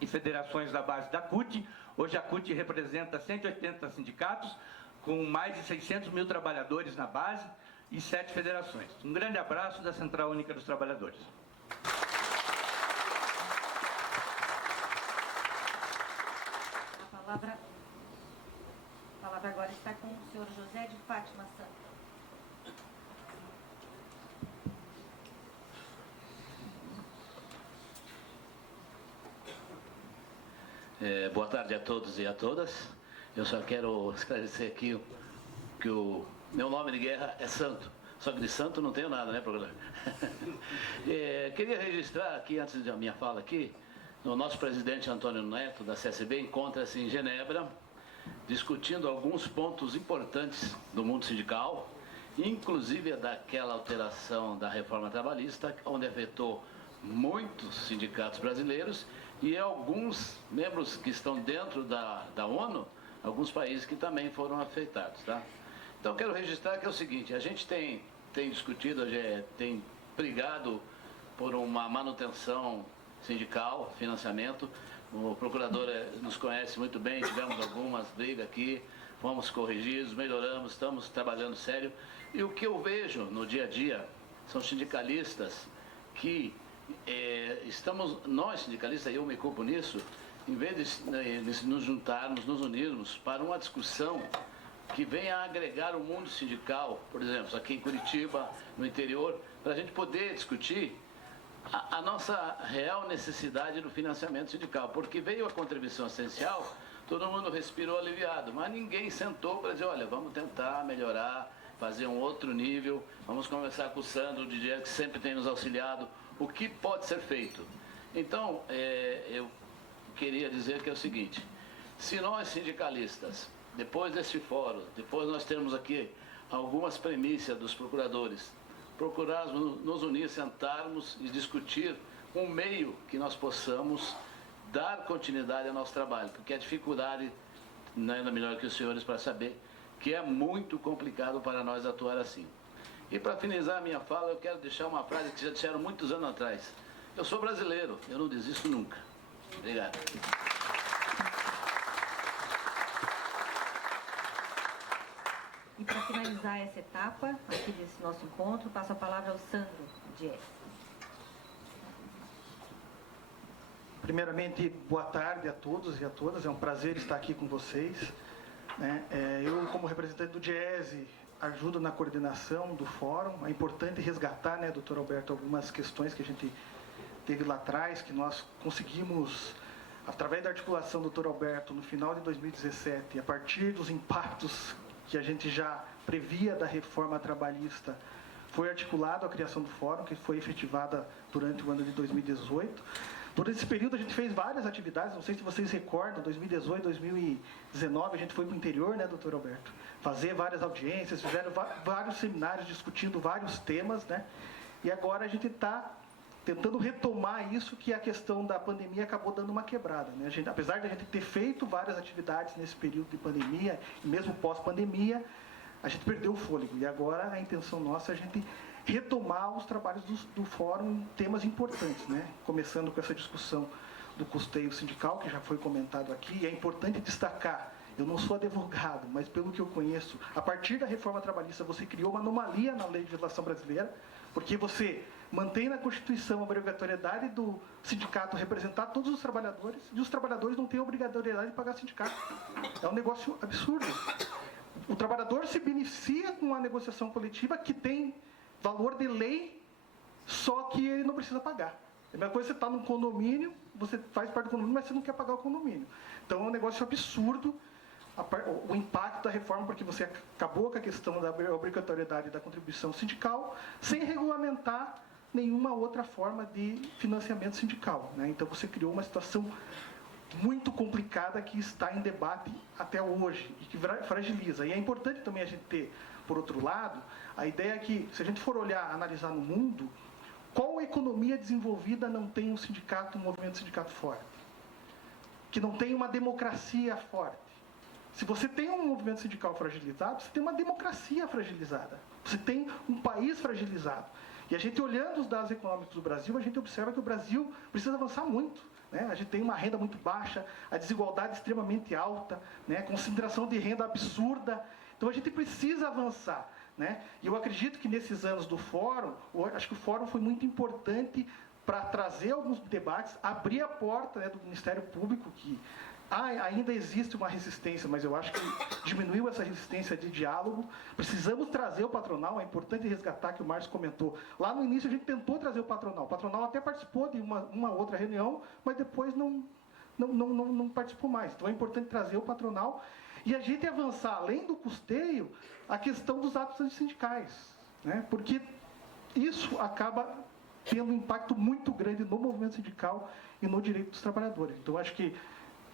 e federações da base da CUT. Hoje a CUT representa 180 sindicatos, com mais de 600 mil trabalhadores na base e 7 federações. Um grande abraço da Central Única dos Trabalhadores. A palavra agora está com o senhor José de Fátima Santos. Boa tarde a todos e a todas. Eu só quero esclarecer aqui que o meu nome de guerra é Santo. Só que de santo não tenho nada, né, professor? Queria registrar aqui, antes da minha fala aqui, o nosso presidente Antônio Neto, da CSB, encontra-se em Genebra, discutindo alguns pontos importantes do mundo sindical, inclusive daquela alteração da reforma trabalhista, onde afetou muitos sindicatos brasileiros e alguns membros que estão dentro da ONU, alguns países que também foram afetados, tá? Então, quero registrar que é o seguinte, a gente tem discutido, tem brigado por uma manutenção sindical, financiamento. O procurador nos conhece muito bem, tivemos algumas brigas aqui, fomos corrigidos, melhoramos, estamos trabalhando sério. E o que eu vejo no dia a dia são sindicalistas que nós sindicalistas, eu me culpo nisso, em vez de nos juntarmos, nos unirmos para uma discussão que venha a agregar o mundo sindical, por exemplo, aqui em Curitiba, no interior, para a gente poder discutir a nossa real necessidade do financiamento sindical, porque veio a contribuição essencial, todo mundo respirou aliviado, mas ninguém sentou para dizer, olha, vamos tentar melhorar, fazer um outro nível, vamos conversar com o Sandro, o Didier, que sempre tem nos auxiliado, o que pode ser feito. Então, eu queria dizer que é o seguinte, se nós sindicalistas, depois desse fórum, depois nós temos aqui algumas premissas dos procuradores, procurarmos nos unir, sentarmos e discutir um meio que nós possamos dar continuidade ao nosso trabalho, porque a dificuldade não é melhor que os senhores para saber que é muito complicado para nós atuar assim. E para finalizar a minha fala, eu quero deixar uma frase que já disseram muitos anos atrás. Eu sou brasileiro, eu não desisto nunca. Obrigado. finalizar essa etapa aqui desse nosso encontro, passo a palavra ao Sandro Dias. Primeiramente, boa tarde a todos e a todas. É um prazer estar aqui com vocês. Eu, como representante do DIESE, ajudo na coordenação do fórum. É importante resgatar, doutor Alberto, algumas questões que a gente teve lá atrás, que nós conseguimos, através da articulação do Dr. Alberto, no final de 2017, a partir dos impactos que a gente já previa da reforma trabalhista, foi articulado a criação do fórum, que foi efetivada durante o ano de 2018. Durante esse período a gente fez várias atividades, não sei se vocês recordam, 2018, 2019, a gente foi para o interior, doutor Alberto? Fazer várias audiências, fizeram vários seminários discutindo vários temas, E agora a gente está tentando retomar isso, que a questão da pandemia acabou dando uma quebrada. Apesar de a gente ter feito várias atividades nesse período de pandemia, e mesmo pós-pandemia, a gente perdeu o fôlego. E agora a intenção nossa é a gente retomar os trabalhos do fórum em temas importantes, Começando com essa discussão do custeio sindical, que já foi comentado aqui. E é importante destacar, eu não sou advogado, mas pelo que eu conheço, a partir da reforma trabalhista você criou uma anomalia na legislação brasileira, porque você mantém na Constituição a obrigatoriedade do sindicato representar todos os trabalhadores, e os trabalhadores não têm a obrigatoriedade de pagar sindicato. É um negócio absurdo. O trabalhador se beneficia com a negociação coletiva que tem valor de lei, só que ele não precisa pagar. É a mesma coisa, você está num condomínio, você faz parte do condomínio, mas você não quer pagar o condomínio. Então é um negócio absurdo o impacto da reforma, porque você acabou com a questão da obrigatoriedade da contribuição sindical, sem regulamentar nenhuma outra forma de financiamento sindical. Então você criou uma situação muito complicada que está em debate até hoje e que fragiliza. E é importante também a gente ter, por outro lado, a ideia é que, se a gente for olhar, analisar no mundo, qual economia desenvolvida não tem um sindicato, um movimento sindicato forte? Que não tem uma democracia forte? Se você tem um movimento sindical fragilizado, você tem uma democracia fragilizada. Você tem um país fragilizado. E a gente, olhando os dados econômicos do Brasil, a gente observa que o Brasil precisa avançar muito. A gente tem uma renda muito baixa, a desigualdade extremamente alta, concentração de renda absurda. Então a gente precisa avançar. E eu acredito que nesses anos do fórum, acho que o fórum foi muito importante para trazer alguns debates, abrir a porta do Ministério Público, que ainda existe uma resistência, mas eu acho que diminuiu essa resistência de diálogo. Precisamos trazer o patronal, é importante resgatar, que o Márcio comentou. Lá no início a gente tentou trazer o patronal até participou de uma outra reunião, mas depois não participou mais. Então é importante trazer o patronal e a gente avançar, além do custeio, a questão dos atos sindicais, porque isso acaba tendo um impacto muito grande no movimento sindical e no direito dos trabalhadores. Então acho que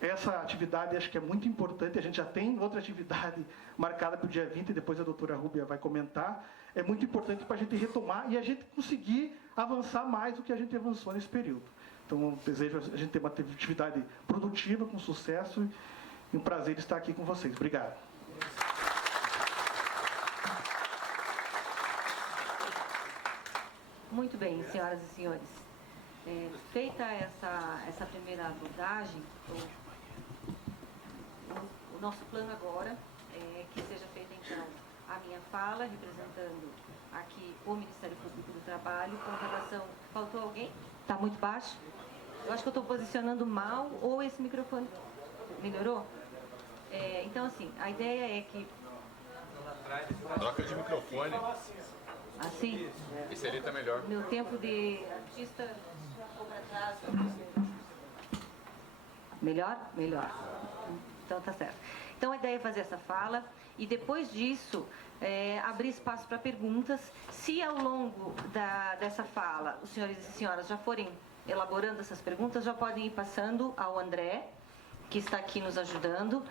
essa atividade acho que é muito importante. A gente já tem outra atividade marcada para o dia 20, depois a doutora Rúbia vai comentar. É muito importante para a gente retomar e a gente conseguir avançar mais do que a gente avançou nesse período. Então, eu desejo a gente ter uma atividade produtiva, com sucesso, e um prazer estar aqui com vocês. Obrigado. Muito bem, senhoras e senhores. Feita essa primeira abordagem, o nosso plano agora é que seja feita, então, a minha fala, representando aqui o Ministério Público do Trabalho, com relação... Faltou alguém? Está muito baixo? Eu acho que eu estou posicionando mal, ou esse microfone melhorou? Então, assim, a ideia é que... Troca de microfone. Assim? Esse ali está melhor. Meu tempo de artista... Melhor? Melhor. Então tá certo. Então a ideia é fazer essa fala e depois disso abrir espaço para perguntas. Se ao longo dessa fala os senhores e senhoras já forem elaborando essas perguntas, já podem ir passando ao André, que está aqui nos ajudando,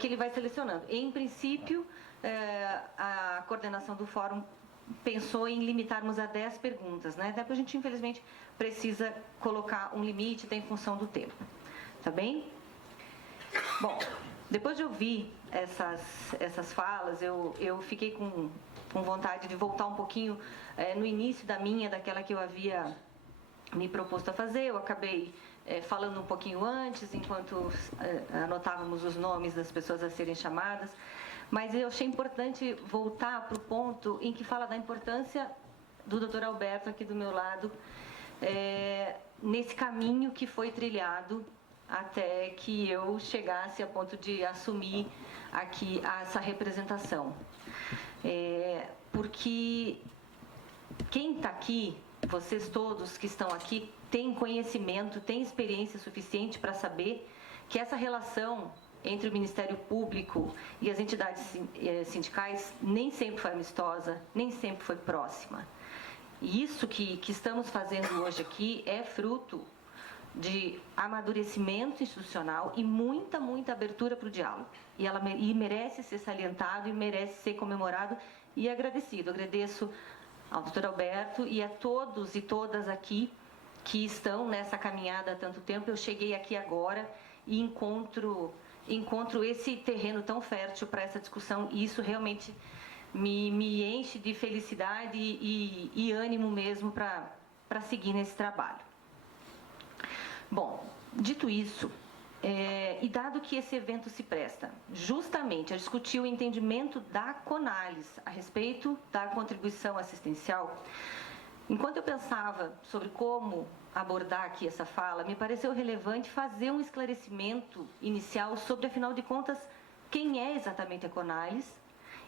que ele vai selecionando. Em princípio, a coordenação do fórum pensou em limitarmos a 10 perguntas, Até porque a gente, infelizmente, precisa colocar um limite em função do tempo. Tá bem? Bom, depois de ouvir essas falas, eu fiquei com vontade de voltar um pouquinho no início daquela que eu havia me proposto a fazer. Eu acabei falando um pouquinho antes, enquanto anotávamos os nomes das pessoas a serem chamadas, Mas eu achei importante voltar para o ponto em que fala da importância do Dr. Alberto aqui do meu lado, nesse caminho que foi trilhado até que eu chegasse a ponto de assumir aqui essa representação. Porque quem está aqui, vocês todos que estão aqui, têm conhecimento, têm experiência suficiente para saber que essa relação entre o Ministério Público e as entidades sindicais nem sempre foi amistosa, nem sempre foi próxima. E isso que estamos fazendo hoje aqui é fruto de amadurecimento institucional e muita abertura para o diálogo. E merece ser salientado e merece ser comemorado e agradecido. Agradeço ao Dr. Alberto e a todos e todas aqui que estão nessa caminhada há tanto tempo. Eu cheguei aqui agora e encontro esse terreno tão fértil para essa discussão, e isso realmente me enche de felicidade e ânimo mesmo para seguir nesse trabalho. Bom, dito isso, e dado que esse evento se presta justamente a discutir o entendimento da CONALES a respeito da contribuição assistencial, enquanto eu pensava sobre como abordar aqui essa fala, me pareceu relevante fazer um esclarecimento inicial sobre, afinal de contas, quem é exatamente a CONALES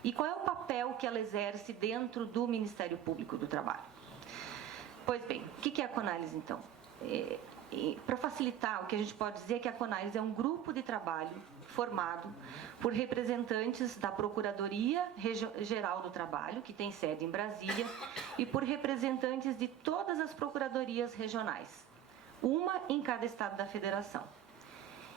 e qual é o papel que ela exerce dentro do Ministério Público do Trabalho. Pois bem, o que é a CONALES, então? Para facilitar, o que a gente pode dizer é que a CONALES é um grupo de trabalho formado por representantes da Procuradoria Geral do Trabalho, que tem sede em Brasília, e por representantes de todas as procuradorias regionais, uma em cada estado da federação.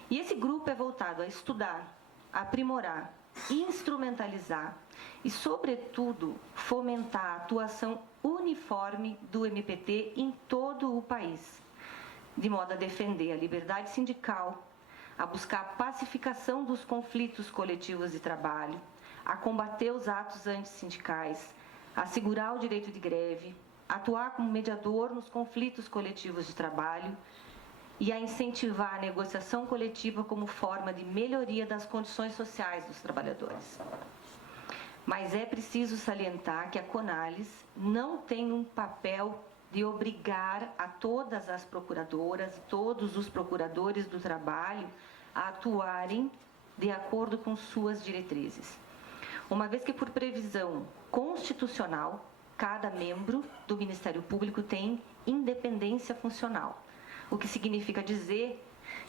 E esse grupo é voltado a estudar, aprimorar, instrumentalizar e, sobretudo, fomentar a atuação uniforme do MPT em todo o país, de modo a defender a liberdade sindical, a buscar a pacificação dos conflitos coletivos de trabalho, a combater os atos antissindicais, a assegurar o direito de greve, atuar como mediador nos conflitos coletivos de trabalho e a incentivar a negociação coletiva como forma de melhoria das condições sociais dos trabalhadores. Mas é preciso salientar que a CONALES não tem um papel de obrigar a todas as procuradoras, todos os procuradores do trabalho a atuarem de acordo com suas diretrizes. Uma vez que, por previsão constitucional, cada membro do Ministério Público tem independência funcional, o que significa dizer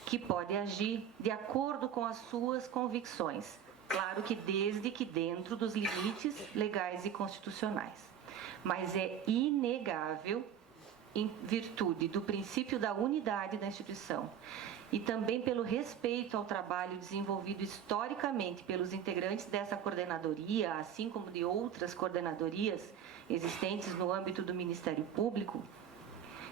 que pode agir de acordo com as suas convicções, claro que desde que dentro dos limites legais e constitucionais. Mas é inegável, em virtude do princípio da unidade da instituição e também pelo respeito ao trabalho desenvolvido historicamente pelos integrantes dessa coordenadoria, assim como de outras coordenadorias existentes no âmbito do Ministério Público,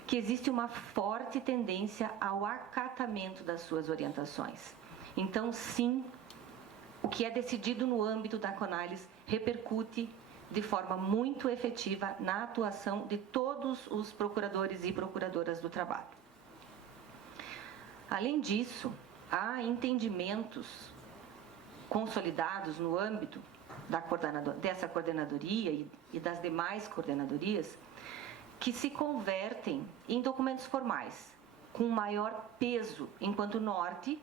que existe uma forte tendência ao acatamento das suas orientações. Então, sim, o que é decidido no âmbito da CONALES repercute de forma muito efetiva na atuação de todos os procuradores e procuradoras do trabalho. Além disso, há entendimentos consolidados no âmbito dessa coordenadoria e das demais coordenadorias que se convertem em documentos formais, com maior peso enquanto norte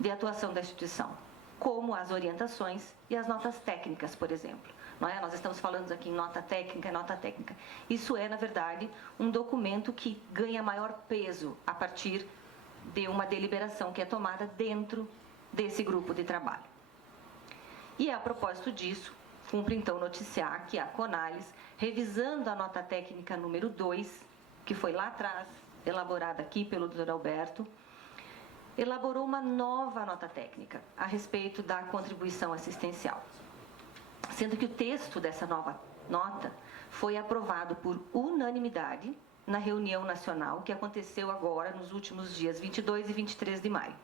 de atuação da instituição, como as orientações e as notas técnicas, por exemplo. Não é? Nós estamos falando aqui em nota técnica. Isso é, na verdade, um documento que ganha maior peso a partir de uma deliberação que é tomada dentro desse grupo de trabalho. E, a propósito disso, cumpre então noticiar que a CONALES, revisando a nota técnica número 2, que foi lá atrás, elaborada aqui pelo Dr. Alberto, elaborou uma nova nota técnica a respeito da contribuição assistencial, sendo que o texto dessa nova nota foi aprovado por unanimidade na reunião nacional que aconteceu agora nos últimos dias 22 e 23 de maio.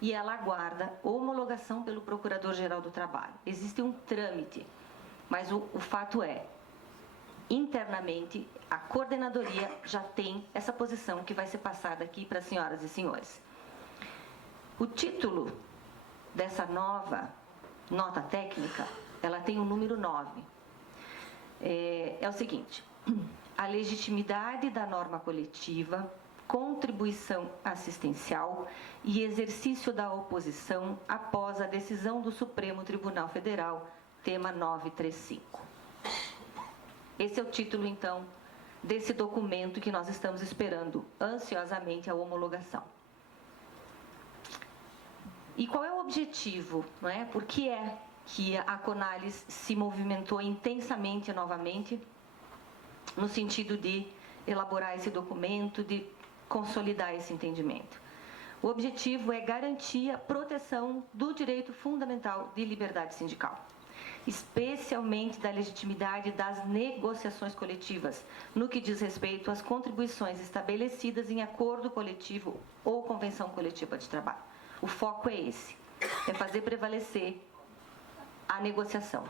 E ela aguarda homologação pelo Procurador-Geral do Trabalho. Existe um trâmite, mas o fato é, internamente, a coordenadoria já tem essa posição que vai ser passada aqui para as senhoras e senhores. O título dessa nova nota técnica, ela tem o número 9. É o seguinte: a legitimidade da norma coletiva, contribuição assistencial e exercício da oposição após a decisão do Supremo Tribunal Federal, tema 935. Esse é o título, então, desse documento que nós estamos esperando ansiosamente a homologação. E qual é o objetivo, não é? Por que é que a Conalis se movimentou intensamente novamente no sentido de elaborar esse documento, de consolidar esse entendimento? O objetivo é garantir a proteção do direito fundamental de liberdade sindical, especialmente da legitimidade das negociações coletivas, no que diz respeito às contribuições estabelecidas em acordo coletivo ou convenção coletiva de trabalho. O foco é esse, é fazer prevalecer a negociação.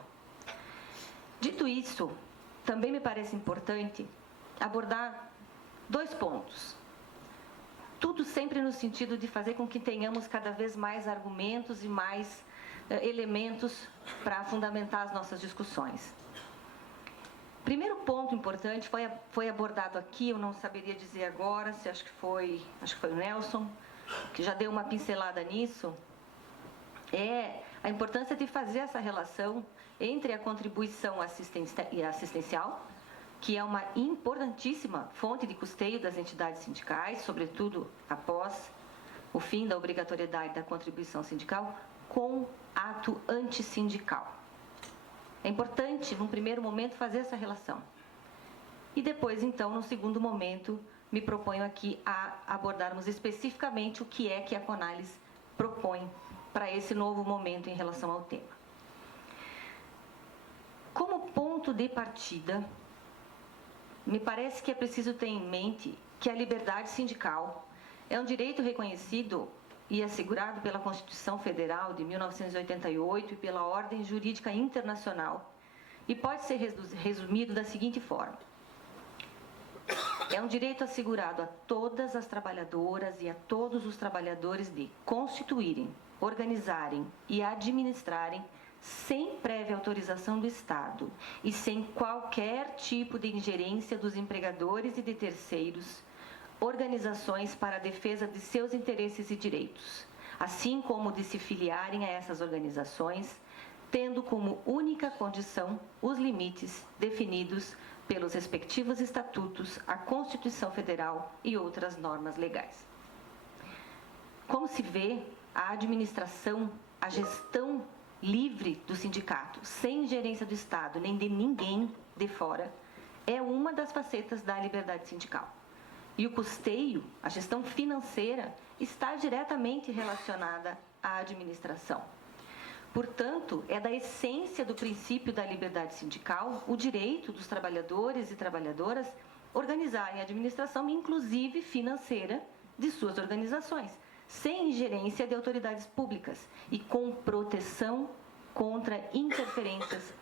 Dito isso, também me parece importante abordar 2 pontos. Tudo sempre no sentido de fazer com que tenhamos cada vez mais argumentos e mais elementos para fundamentar as nossas discussões. Primeiro ponto importante foi abordado aqui, eu não saberia dizer agora, acho que foi o Nelson, que já deu uma pincelada nisso, é a importância de fazer essa relação entre a contribuição assistencial, que é uma importantíssima fonte de custeio das entidades sindicais, sobretudo após o fim da obrigatoriedade da contribuição sindical, com ato antissindical. É importante, num primeiro momento, fazer essa relação. E depois, então, no segundo momento, me proponho aqui a abordarmos especificamente o que é que a Conalis propõe para esse novo momento em relação ao tema. Como ponto de partida, me parece que é preciso ter em mente que a liberdade sindical é um direito reconhecido e assegurado pela Constituição Federal de 1988 e pela Ordem Jurídica Internacional, e pode ser resumido da seguinte forma: é um direito assegurado a todas as trabalhadoras e a todos os trabalhadores de constituírem, organizarem e administrarem, sem prévia autorização do Estado e sem qualquer tipo de ingerência dos empregadores e de terceiros, organizações para a defesa de seus interesses e direitos, assim como de se filiarem a essas organizações, tendo como única condição os limites definidos pelos respectivos estatutos, a Constituição Federal e outras normas legais. Como se vê, a administração, a gestão livre do sindicato, sem ingerência do Estado, nem de ninguém de fora, é uma das facetas da liberdade sindical. E o custeio, a gestão financeira, está diretamente relacionada à administração. Portanto, é da essência do princípio da liberdade sindical o direito dos trabalhadores e trabalhadoras organizarem a administração, inclusive financeira, de suas organizações, sem ingerência de autoridades públicas e com proteção contra interferências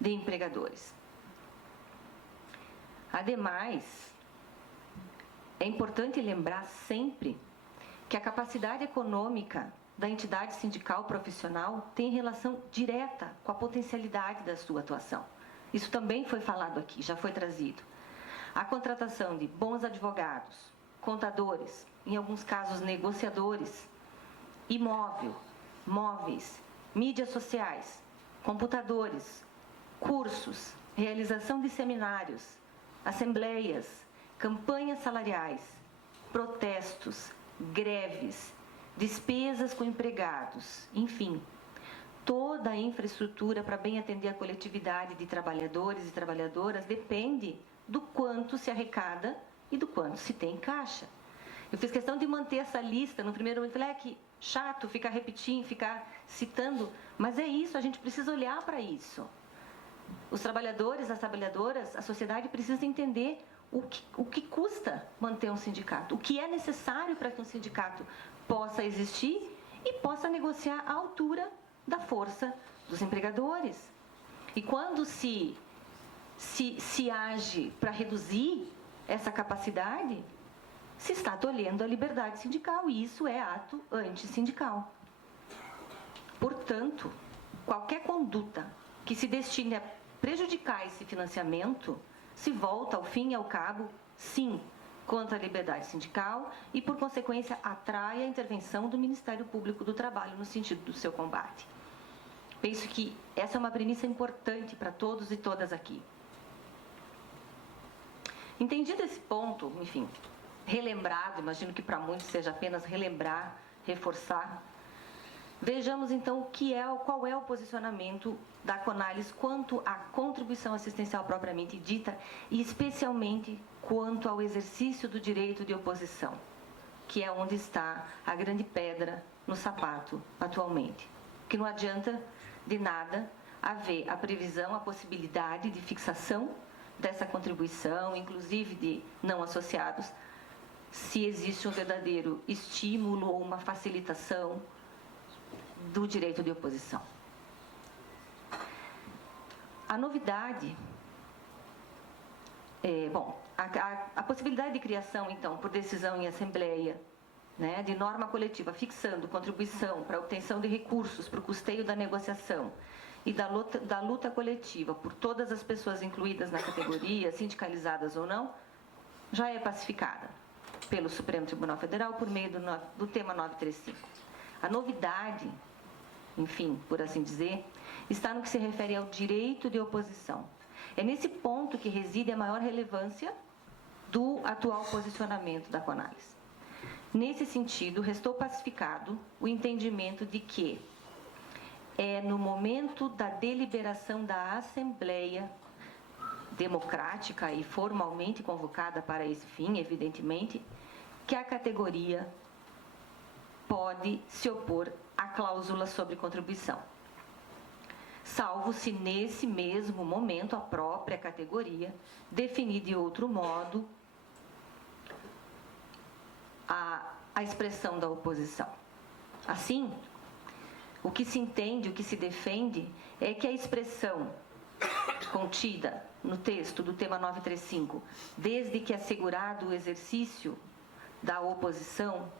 de empregadores. Ademais, é importante lembrar sempre que a capacidade econômica da entidade sindical profissional tem relação direta com a potencialidade da sua atuação. Isso também foi falado aqui, já foi trazido. A contratação de bons advogados, contadores, em alguns casos negociadores, móveis, mídias sociais, computadores, cursos, realização de seminários, assembleias, campanhas salariais, protestos, greves, despesas com empregados, enfim, toda a infraestrutura para bem atender a coletividade de trabalhadores e trabalhadoras depende do quanto se arrecada e do quanto se tem em caixa. Eu fiz questão de manter essa lista. No primeiro momento, falei, que chato ficar repetindo, ficar citando, mas é isso, a gente precisa olhar para isso. Os trabalhadores, as trabalhadoras, a sociedade precisa entender o que custa manter um sindicato, o que é necessário para que um sindicato possa existir e possa negociar à altura da força dos empregadores. E quando se age para reduzir essa capacidade, se está tolhendo a liberdade sindical, e isso é ato antissindical. Portanto, qualquer conduta que se destine a prejudicar esse financiamento se volta, ao fim e ao cabo, sim, contra a liberdade sindical e, por consequência, atrai a intervenção do Ministério Público do Trabalho no sentido do seu combate. Penso que essa é uma premissa importante para todos e todas aqui. Entendido esse ponto, enfim, relembrado, imagino que para muitos seja apenas relembrar, reforçar, vejamos então qual é o posicionamento da CONALES quanto à contribuição assistencial propriamente dita e especialmente quanto ao exercício do direito de oposição, que é onde está a grande pedra no sapato atualmente. Que não adianta de nada haver a previsão, a possibilidade de fixação dessa contribuição, inclusive de não associados, se existe um verdadeiro estímulo ou uma facilitação do direito de oposição. A novidade a possibilidade de criação, então, por decisão em assembleia, né, de norma coletiva fixando contribuição para a obtenção de recursos para o custeio da negociação e da luta coletiva por todas as pessoas incluídas na categoria, sindicalizadas ou não, já é pacificada pelo Supremo Tribunal Federal por meio do tema 935. A novidade, enfim, por assim dizer, está no que se refere ao direito de oposição. É nesse ponto que reside a maior relevância do atual posicionamento da CONALES. Nesse sentido, restou pacificado o entendimento de que é no momento da deliberação da Assembleia democrática e formalmente convocada para esse fim, evidentemente, que a categoria pode se opor à cláusula sobre contribuição, salvo se nesse mesmo momento a própria categoria definir de outro modo a expressão da oposição. Assim, o que se entende, o que se defende é que a expressão contida no texto do tema 935, desde que assegurado o exercício da oposição,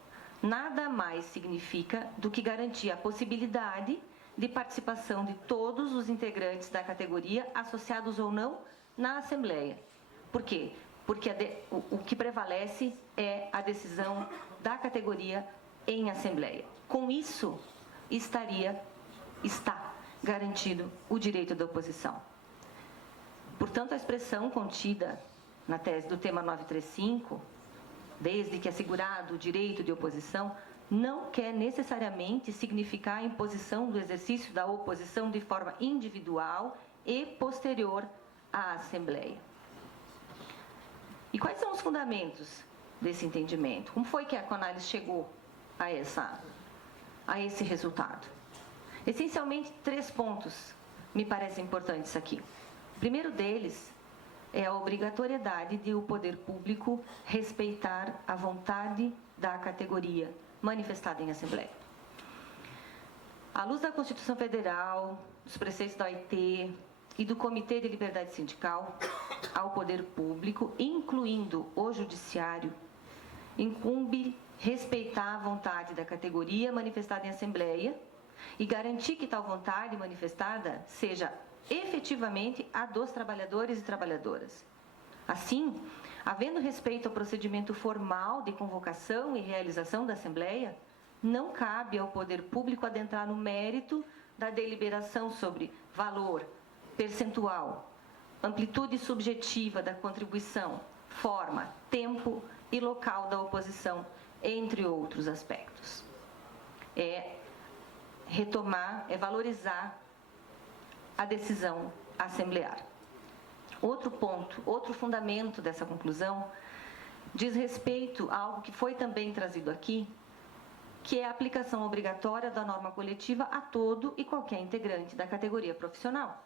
nada mais significa do que garantir a possibilidade de participação de todos os integrantes da categoria, associados ou não, na Assembleia. Por quê? Porque o que prevalece é a decisão da categoria em Assembleia. Com isso, está garantido o direito da oposição. Portanto, a expressão contida na tese do tema 935, desde que assegurado o direito de oposição, não quer necessariamente significar a imposição do exercício da oposição de forma individual e posterior à Assembleia. E quais são os fundamentos desse entendimento? Como foi que a CONALES chegou a esse resultado? Essencialmente, 3 pontos me parecem importantes aqui. O primeiro deles é a obrigatoriedade de o poder público respeitar a vontade da categoria manifestada em Assembleia. À luz da Constituição Federal, dos preceitos da OIT e do Comitê de Liberdade Sindical, ao poder público, incluindo o judiciário, incumbe respeitar a vontade da categoria manifestada em Assembleia e garantir que tal vontade manifestada seja efetivamente a dos trabalhadores e trabalhadoras. Assim, havendo respeito ao procedimento formal de convocação e realização da Assembleia, não cabe ao poder público adentrar no mérito da deliberação sobre valor, percentual, amplitude subjetiva da contribuição, forma, tempo e local da oposição, entre outros aspectos. É retomar, é valorizar a decisão assemblear. Outro ponto, outro fundamento dessa conclusão diz respeito a algo que foi também trazido aqui, que é a aplicação obrigatória da norma coletiva a todo e qualquer integrante da categoria profissional.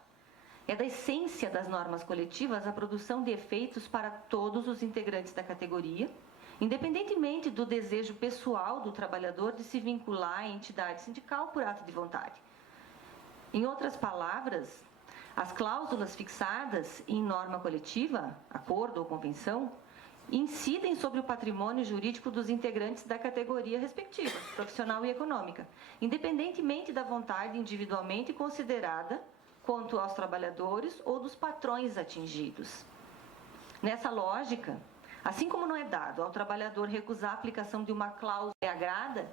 É da essência das normas coletivas a produção de efeitos para todos os integrantes da categoria, independentemente do desejo pessoal do trabalhador de se vincular à entidade sindical por ato de vontade. Em outras palavras, as cláusulas fixadas em norma coletiva, acordo ou convenção, incidem sobre o patrimônio jurídico dos integrantes da categoria respectiva, profissional e econômica, independentemente da vontade individualmente considerada quanto aos trabalhadores ou dos patrões atingidos. Nessa lógica, assim como não é dado ao trabalhador recusar a aplicação de uma cláusula que lhe agrada,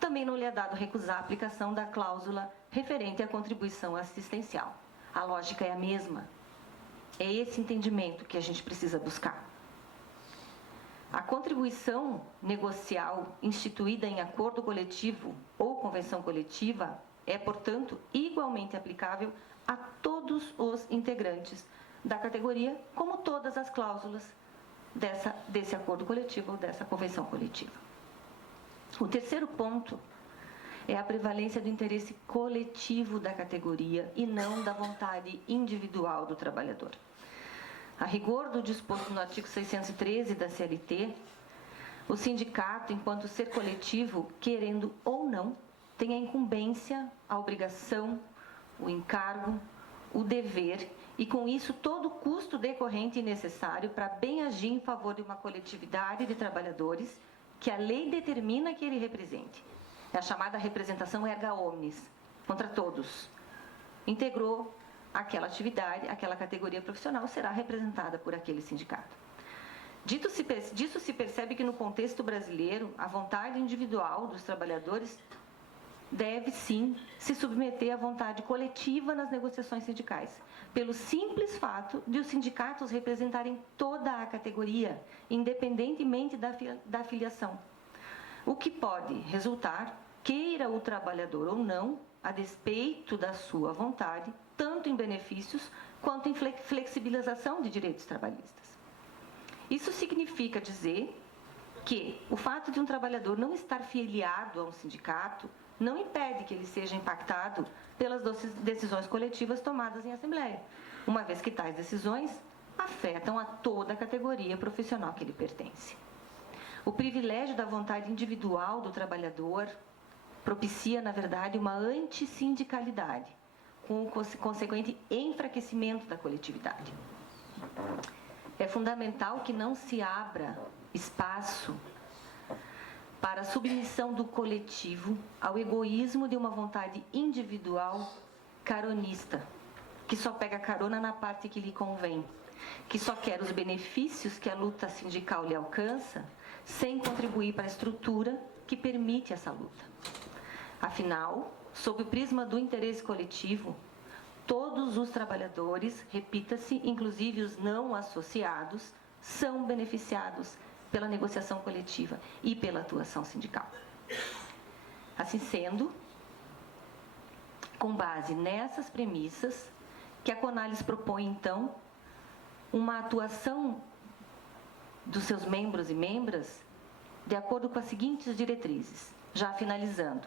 também não lhe é dado recusar a aplicação da cláusula referente à contribuição assistencial. A lógica é a mesma. É esse entendimento que a gente precisa buscar. A contribuição negocial instituída em acordo coletivo ou convenção coletiva é, portanto, igualmente aplicável a todos os integrantes da categoria, como todas as cláusulas desse acordo coletivo ou dessa convenção coletiva. O terceiro ponto é a prevalência do interesse coletivo da categoria e não da vontade individual do trabalhador. A rigor do disposto no artigo 613 da CLT, o sindicato, enquanto ser coletivo, querendo ou não, tem a incumbência, a obrigação, o encargo, o dever e, com isso, todo o custo decorrente e necessário para bem agir em favor de uma coletividade de trabalhadores que a lei determina que ele represente. É a chamada representação erga omnes, contra todos. Integrou aquela atividade, aquela categoria profissional será representada por aquele sindicato. Disso se percebe que no contexto brasileiro, a vontade individual dos trabalhadores deve sim se submeter à vontade coletiva nas negociações sindicais, pelo simples fato de os sindicatos representarem toda a categoria, independentemente da filiação. O que pode resultar, queira o trabalhador ou não, a despeito da sua vontade, tanto em benefícios quanto em flexibilização de direitos trabalhistas. Isso significa dizer que o fato de um trabalhador não estar filiado a um sindicato não impede que ele seja impactado pelas decisões coletivas tomadas em assembleia, uma vez que tais decisões afetam a toda a categoria profissional que lhe pertence. O privilégio da vontade individual do trabalhador propicia, na verdade, uma antissindicalidade, com o consequente enfraquecimento da coletividade. É fundamental que não se abra espaço para a submissão do coletivo ao egoísmo de uma vontade individual caronista, que só pega carona na parte que lhe convém, que só quer os benefícios que a luta sindical lhe alcança, sem contribuir para a estrutura que permite essa luta. Afinal, sob o prisma do interesse coletivo, todos os trabalhadores, repita-se, inclusive os não associados, são beneficiados pela negociação coletiva e pela atuação sindical. Assim sendo, com base nessas premissas, que a CONALES propõe, então, uma atuação dos seus membros e membras de acordo com as seguintes diretrizes, já finalizando.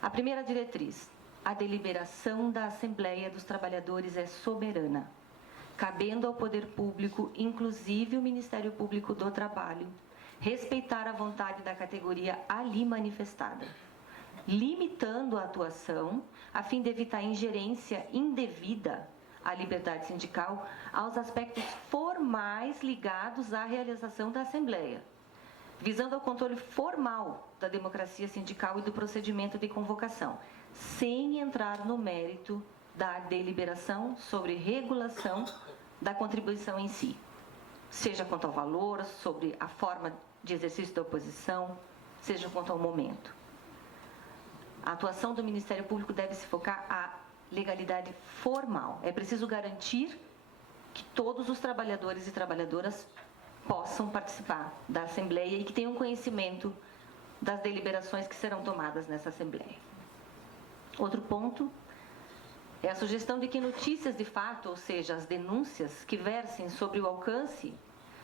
A primeira diretriz: a deliberação da Assembleia dos Trabalhadores é soberana, cabendo ao poder público, inclusive o Ministério Público do Trabalho, respeitar a vontade da categoria ali manifestada, limitando a atuação a fim de evitar ingerência indevida à liberdade sindical aos aspectos formais ligados à realização da Assembleia, visando ao controle formal da democracia sindical e do procedimento de convocação, sem entrar no mérito da deliberação sobre regulação da contribuição em si, seja quanto ao valor, sobre a forma de exercício da oposição, seja quanto ao momento. A atuação do Ministério Público deve se focar à legalidade formal. É preciso garantir que todos os trabalhadores e trabalhadoras possam participar da Assembleia e que tenham conhecimento das deliberações que serão tomadas nessa Assembleia. Outro ponto é a sugestão de que notícias de fato, ou seja, as denúncias que versem sobre o alcance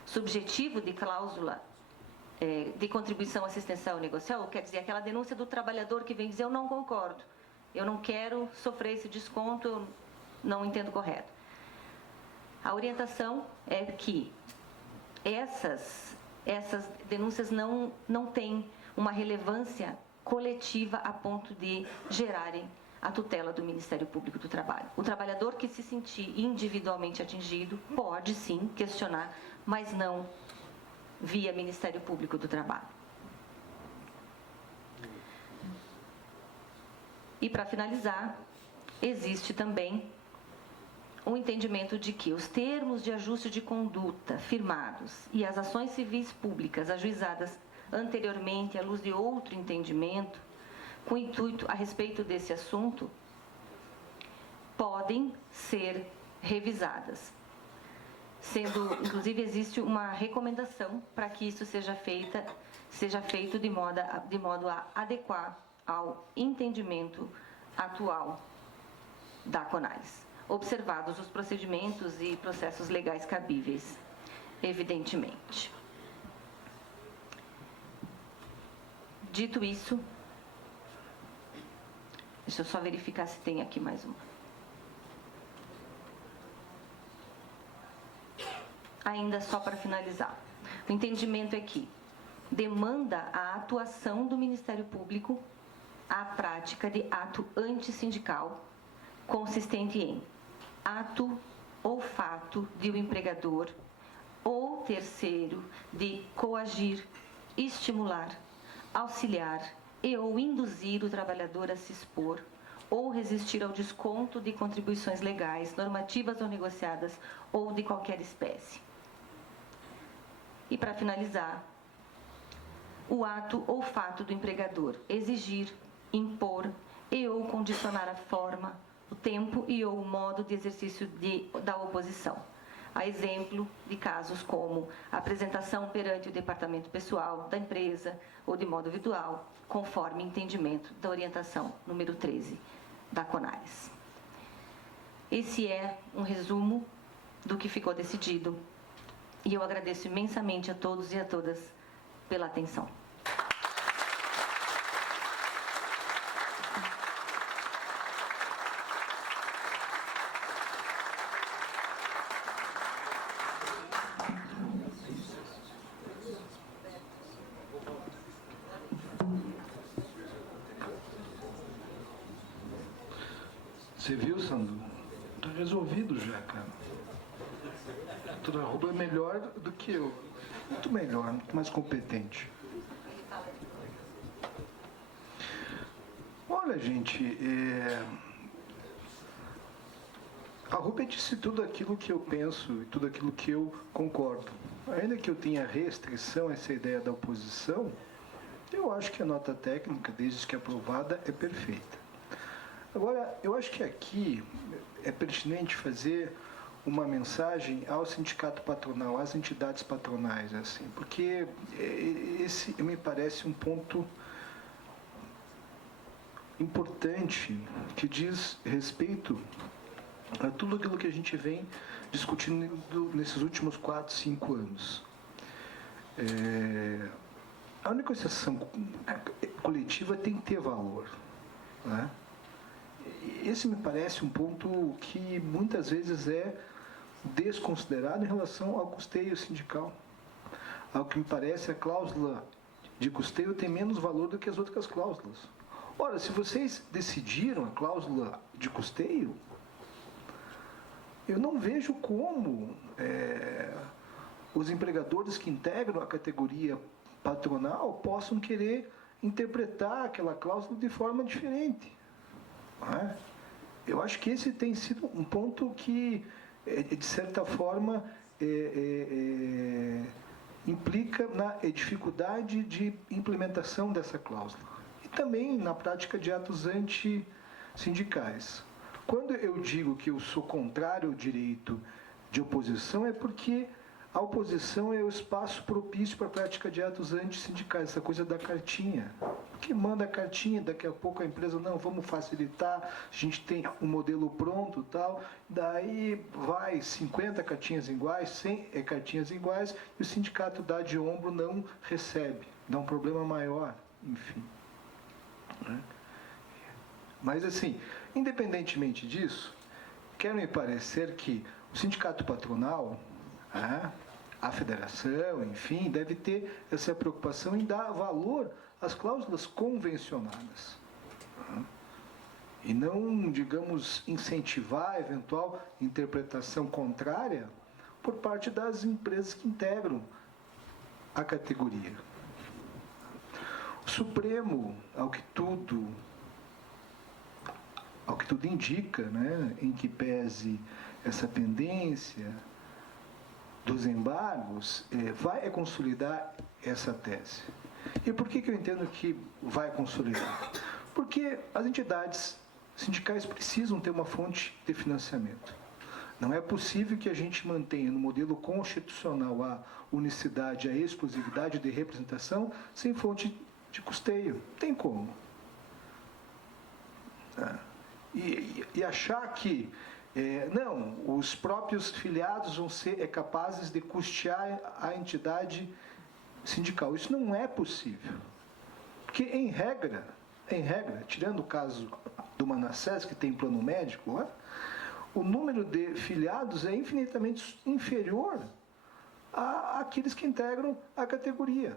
subjetivo de cláusula de contribuição assistencial negocial, quer dizer, aquela denúncia do trabalhador que vem dizer: eu não concordo, eu não quero sofrer esse desconto, eu não entendo correto. A orientação é que essas denúncias não têm uma relevância coletiva a ponto de gerarem a tutela do Ministério Público do Trabalho. O trabalhador que se sentir individualmente atingido pode sim questionar, mas não via Ministério Público do Trabalho. E para finalizar, existe também o entendimento de que os termos de ajuste de conduta firmados e as ações civis públicas ajuizadas anteriormente à luz de outro entendimento, com intuito a respeito desse assunto, podem ser revisadas. Sendo, inclusive, existe uma recomendação para que isso seja feito de modo a adequar ao entendimento atual da CONALES, observados os procedimentos e processos legais cabíveis, evidentemente. Dito isso, deixa eu só verificar se tem aqui mais uma. Ainda só para finalizar. O entendimento é que demanda a atuação do Ministério Público a prática de ato antissindical consistente em ato ou fato de o empregador ou terceiro de coagir, estimular, auxiliar e ou induzir o trabalhador a se expor ou resistir ao desconto de contribuições legais, normativas ou negociadas ou de qualquer espécie. E para finalizar, o ato ou fato do empregador exigir, impor e ou condicionar a forma, o tempo e ou o modo de exercício da oposição. A exemplo de casos como a apresentação perante o departamento pessoal da empresa ou de modo virtual, conforme entendimento da orientação número 13 da CONALES. Esse é um resumo do que ficou decidido e eu agradeço imensamente a todos e a todas pela atenção. Você viu, Sandro? Está resolvido já, cara. A doutora Rubia é melhor do que eu. Muito melhor, muito mais competente. Olha, gente, a Rubia disse tudo aquilo que eu penso e tudo aquilo que eu concordo. Ainda que eu tenha restrição a essa ideia da oposição, eu acho que a nota técnica, desde que aprovada, é perfeita. Agora, eu acho que aqui é pertinente fazer uma mensagem ao sindicato patronal, às entidades patronais, assim, porque esse me parece um ponto importante que diz respeito a tudo aquilo que a gente vem discutindo nesses últimos 4, 5 anos. A negociação coletiva tem que ter valor, né? Esse me parece um ponto que muitas vezes é desconsiderado em relação ao custeio sindical. Ao que me parece, a cláusula de custeio tem menos valor do que as outras cláusulas. Ora, se vocês decidiram a cláusula de custeio, eu não vejo como os empregadores que integram a categoria patronal possam querer interpretar aquela cláusula de forma diferente. Eu acho que esse tem sido um ponto que, de certa forma, implica na dificuldade de implementação dessa cláusula. E também na prática de atos antissindicais. Quando eu digo que eu sou contrário ao direito de oposição, é porque a oposição é o espaço propício para a prática de atos antissindicais, essa coisa da cartinha. Que manda a cartinha, daqui a pouco a empresa, não, vamos facilitar, a gente tem um modelo pronto e tal, daí vai 50 cartinhas iguais, 100 cartinhas iguais, e o sindicato dá de ombro, não recebe, dá um problema maior, enfim. Mas assim, independentemente disso, quero me parecer que o sindicato patronal, a federação, enfim, deve ter essa preocupação em dar valor às cláusulas convencionadas. e não, digamos, incentivar a eventual interpretação contrária por parte das empresas que integram a categoria. O Supremo, ao que tudo indica, né, em que pese essa pendência dos embargos, vai consolidar essa tese. E por que eu entendo que vai consolidar? Porque as entidades sindicais precisam ter uma fonte de financiamento. Não é possível que a gente mantenha no modelo constitucional a unicidade, a exclusividade de representação sem fonte de custeio. Tem como. E achar que não, os próprios filiados vão ser capazes de custear a entidade sindical. Isso não é possível. Porque, em regra, tirando o caso do Manassés, que tem plano médico lá, o número de filiados é infinitamente inferior àqueles que integram a categoria.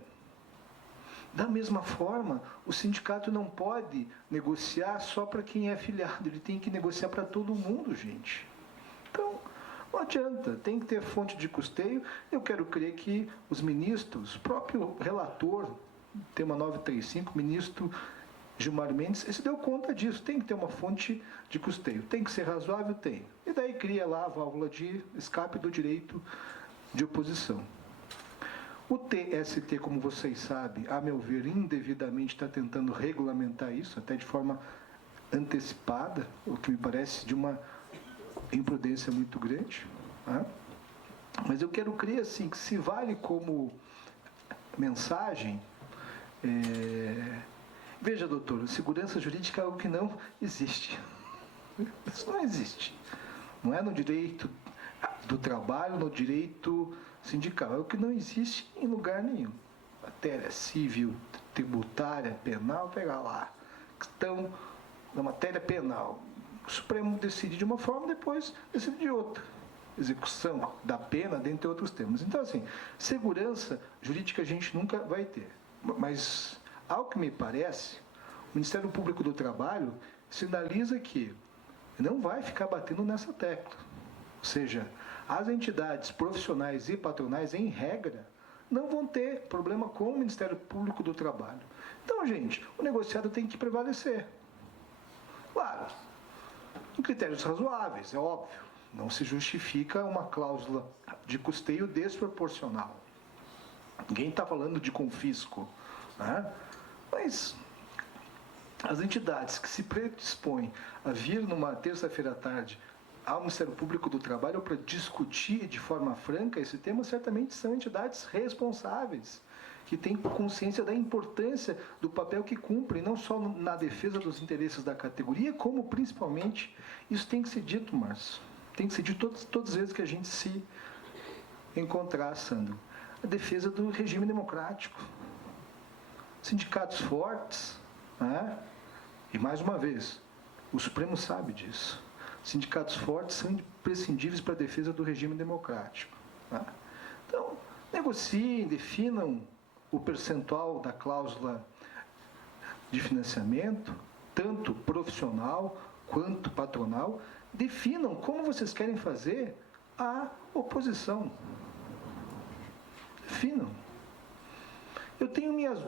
Da mesma forma, o sindicato não pode negociar só para quem é filiado, ele tem que negociar para todo mundo, gente. Então, não adianta, tem que ter fonte de custeio. Eu quero crer que os ministros, o próprio relator, tema 935, ministro Gilmar Mendes, se deu conta disso, tem que ter uma fonte de custeio. Tem que ser razoável? Tem. E daí cria lá a válvula de escape do direito de oposição. O TST, como vocês sabem, a meu ver, indevidamente está tentando regulamentar isso, até de forma antecipada, o que me parece de uma imprudência muito grande. Né? Mas eu quero crer assim, que se vale como mensagem... Veja, doutor, segurança jurídica é algo que não existe. Isso não existe. Não é no direito do trabalho, no direito sindical. É o que não existe em lugar nenhum. Matéria civil, tributária, penal, pega lá. Questão da matéria penal. O Supremo decide de uma forma, depois decide de outra. Execução da pena, dentre outros temas. Então, assim, segurança jurídica a gente nunca vai ter. Mas, ao que me parece, o Ministério Público do Trabalho sinaliza que não vai ficar batendo nessa tecla. Ou seja, as entidades profissionais e patronais, em regra, não vão ter problema com o Ministério Público do Trabalho. Então, gente, o negociado tem que prevalecer. Claro, em critérios razoáveis, é óbvio. Não se justifica uma cláusula de custeio desproporcional. Ninguém está falando de confisco, né? Mas as entidades que se predispõem a vir numa terça-feira à tarde ao Ministério Público do Trabalho para discutir de forma franca esse tema, certamente são entidades responsáveis, que têm consciência da importância do papel que cumprem, não só na defesa dos interesses da categoria, como principalmente, isso tem que ser dito, Márcio, tem que ser dito todas as vezes que a gente se encontrar, Sandro, a defesa do regime democrático. Sindicatos fortes, né? E mais uma vez, o Supremo sabe disso. Sindicatos fortes são imprescindíveis para a defesa do regime democrático. Tá? Então, negociem, definam o percentual da cláusula de financiamento, tanto profissional quanto patronal, definam como vocês querem fazer a oposição. Definam. Eu tenho minhas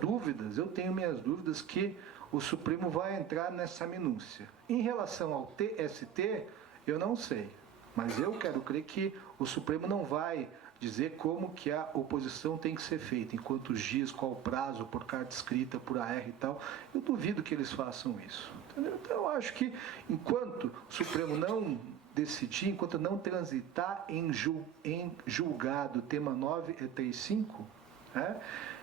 dúvidas que o Supremo vai entrar nessa minúcia. Em relação ao TST, eu não sei, mas eu quero crer que o Supremo não vai dizer como que a oposição tem que ser feita, em quantos dias, qual o prazo, por carta escrita, por AR e tal. Eu duvido que eles façam isso. Entendeu? Então, eu acho que enquanto o Supremo não decidir, enquanto não transitar em julgado tema 935, né,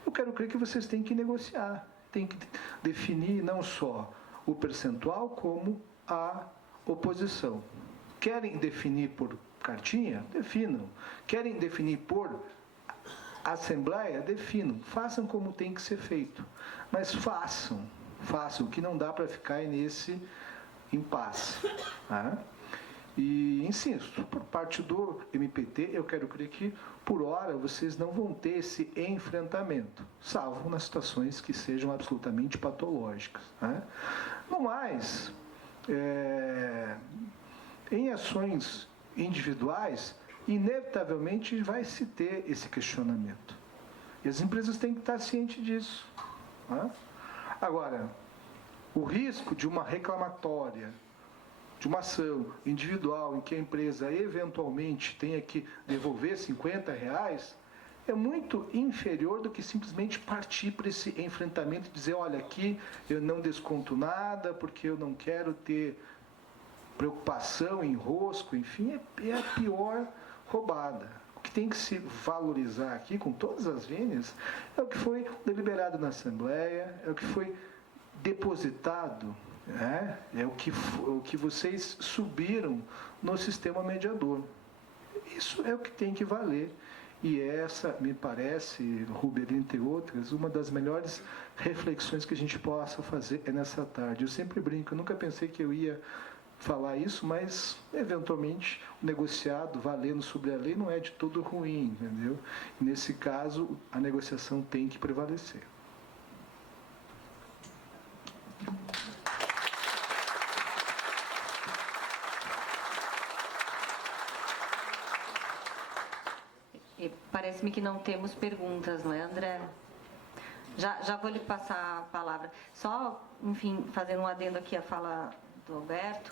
eu quero crer que vocês têm que negociar, têm que definir não só o percentual, como a oposição. Querem definir por cartinha? Definam. Querem definir por assembleia? Definam. Façam como tem que ser feito. Mas façam, que não dá para ficar nesse impasse. Tá? E insisto, por parte do MPT, eu quero crer que, por hora, vocês não vão ter esse enfrentamento, salvo nas situações que sejam absolutamente patológicas. Né? No mais, em ações individuais, inevitavelmente vai se ter esse questionamento. E as empresas têm que estar cientes disso. Né? Agora, o risco de uma reclamatória, de uma ação individual em que a empresa eventualmente tenha que devolver R$50, é muito inferior do que simplesmente partir para esse enfrentamento e dizer, olha, aqui eu não desconto nada porque eu não quero ter preocupação, enrosco, enfim, é a pior roubada. O que tem que se valorizar aqui, com todas as vênias, é o que foi deliberado na Assembleia, é o que foi depositado, é o que vocês subiram no sistema mediador. Isso é o que tem que valer. E essa, me parece, Rúbia, entre outras, uma das melhores reflexões que a gente possa fazer nessa tarde. Eu sempre brinco, eu nunca pensei que eu ia falar isso, mas, eventualmente, o negociado valendo sobre a lei não é de todo ruim, entendeu? Nesse caso, a negociação tem que prevalecer. Parece-me que não temos perguntas, não é, André? Já vou lhe passar a palavra. Só, enfim, fazendo um adendo aqui à fala do Alberto,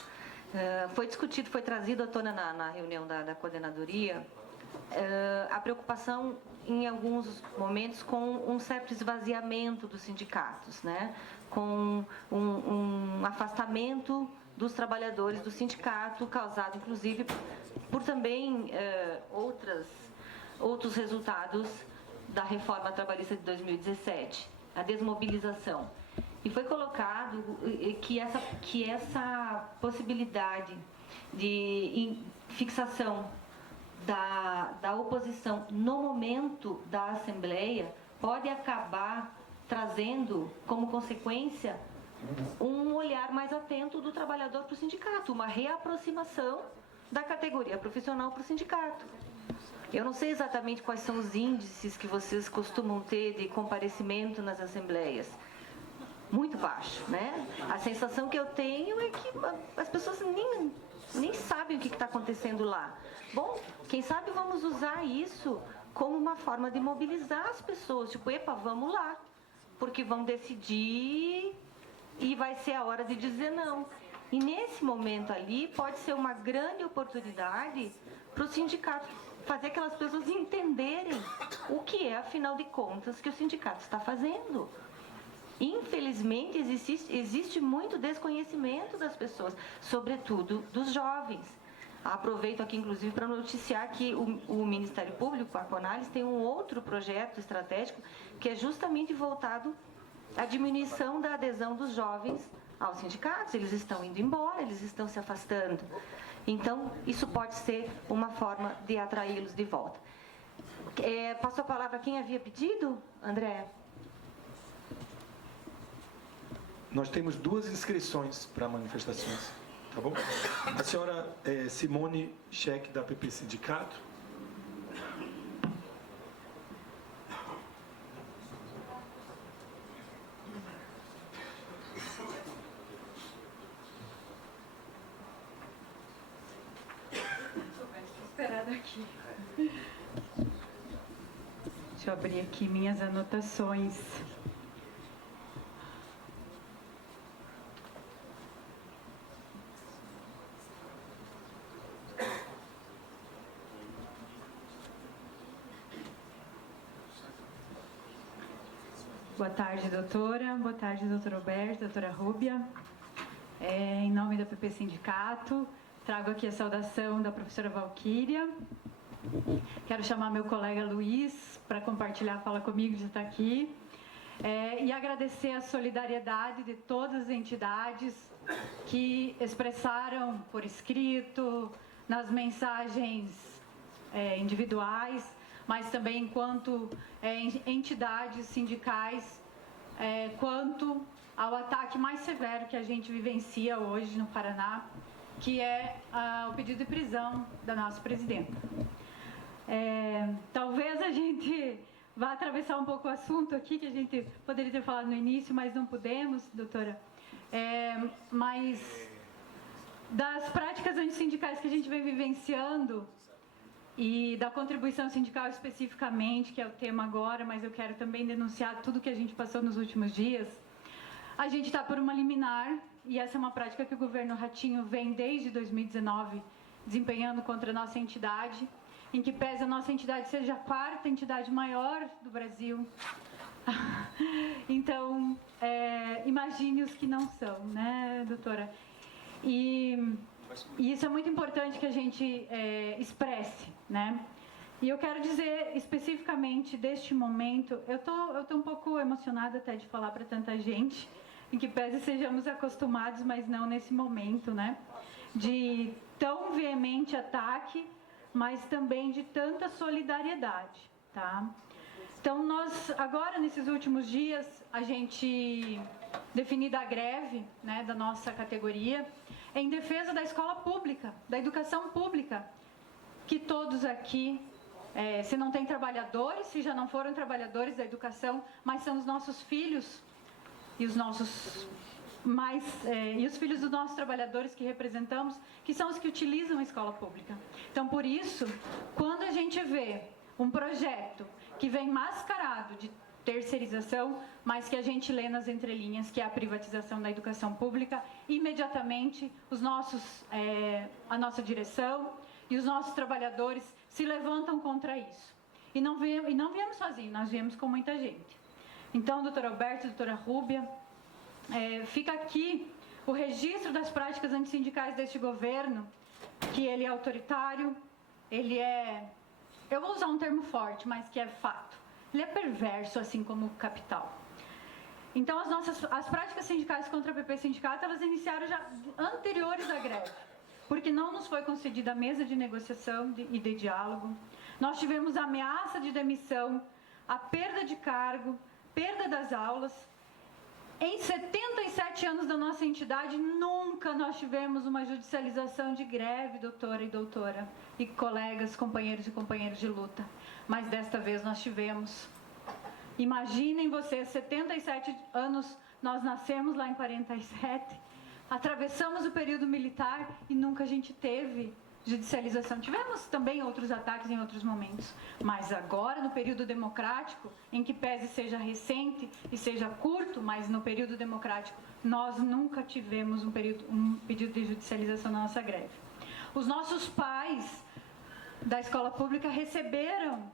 foi discutido, foi trazido à tona na reunião da coordenadoria a preocupação, em alguns momentos, com um certo esvaziamento dos sindicatos, né? Com um afastamento dos trabalhadores do sindicato, causado, inclusive, por também outros resultados da reforma trabalhista de 2017, a desmobilização. E foi colocado que essa possibilidade de fixação da oposição no momento da Assembleia pode acabar trazendo como consequência um olhar mais atento do trabalhador para o sindicato, uma reaproximação da categoria profissional para o sindicato. Eu não sei exatamente quais são os índices que vocês costumam ter de comparecimento nas assembleias. Muito baixo, né? A sensação que eu tenho é que as pessoas nem sabem o que está acontecendo lá. Bom, quem sabe vamos usar isso como uma forma de mobilizar as pessoas. Tipo, epa, vamos lá, porque vão decidir e vai ser a hora de dizer não. E nesse momento ali pode ser uma grande oportunidade para o sindicato fazer aquelas pessoas entenderem o que é, afinal de contas, que o sindicato está fazendo. Infelizmente, existe muito desconhecimento das pessoas, sobretudo dos jovens. Aproveito aqui, inclusive, para noticiar que o Ministério Público, a Conalis, tem um outro projeto estratégico que é justamente voltado à diminuição da adesão dos jovens aos sindicatos. Eles estão indo embora, eles estão se afastando. Então, isso pode ser uma forma de atraí-los de volta. Passou a palavra a quem havia pedido, André? Nós temos 2 inscrições para manifestações, tá bom? A senhora Simone Scheck, da PP Sindicato. Aqui. Deixa eu abrir aqui minhas anotações. Boa tarde, doutora. Boa tarde, doutor Alberto, doutora Rúbia. Em nome da PP Sindicato, trago aqui a saudação da professora Valquíria. Quero chamar meu colega Luiz para compartilhar a fala comigo, de estar aqui. E agradecer a solidariedade de todas as entidades que expressaram por escrito, nas mensagens individuais, mas também enquanto entidades sindicais, quanto ao ataque mais severo que a gente vivencia hoje no Paraná, que é o pedido de prisão da nossa presidenta. Talvez a gente vá atravessar um pouco o assunto aqui, que a gente poderia ter falado no início, mas não pudemos, doutora. Mas das práticas antissindicais que a gente vem vivenciando e da contribuição sindical especificamente, que é o tema agora, mas eu quero também denunciar tudo que a gente passou nos últimos dias. A gente está por uma liminar, e essa é uma prática que o governo Ratinho vem desde 2019 desempenhando contra a nossa entidade, em que pese a nossa entidade seja a quarta entidade maior do Brasil. Então, imagine os que não são, né, doutora? E isso é muito importante que a gente expresse, né? E eu quero dizer especificamente deste momento, eu tô um pouco emocionada até de falar para tanta gente, em que pese sejamos acostumados, mas não nesse momento, né? De tão veemente ataque, mas também de tanta solidariedade, tá? Então, nós, agora, nesses últimos dias, a gente definida a greve, né, da nossa categoria, em defesa da escola pública, da educação pública, que todos aqui, se não tem trabalhadores, se já não foram trabalhadores da educação, mas são os nossos filhos e os nossos e os filhos dos nossos trabalhadores que representamos, que são os que utilizam a escola pública. Então, por isso, quando a gente vê um projeto que vem mascarado de terceirização, mas que a gente lê nas entrelinhas, que é a privatização da educação pública, imediatamente a nossa direção e os nossos trabalhadores se levantam contra isso. E não viemos sozinhos, nós viemos com muita gente. Então, doutor Alberto, doutora Rúbia, fica aqui o registro das práticas antissindicais deste governo, que ele é autoritário, ele é, eu vou usar um termo forte, mas que é fato, ele é perverso, assim como o capital. Então, as práticas sindicais contra a PP Sindicato, elas iniciaram já anteriores à greve, porque não nos foi concedida a mesa de negociação e de diálogo. Nós tivemos a ameaça de demissão, a perda de cargo, perda das aulas. Em 77 anos da nossa entidade, nunca nós tivemos uma judicialização de greve, doutora e doutora, e colegas, companheiros e companheiras de luta. Mas desta vez nós tivemos. Imaginem vocês, 77 anos, nós nascemos lá em 47, atravessamos o período militar e nunca a gente teve judicialização. Tivemos também outros ataques em outros momentos, mas agora, no período democrático, em que pese seja recente e seja curto, mas no período democrático, nós nunca tivemos um pedido de judicialização na nossa greve. Os nossos pais da escola pública receberam,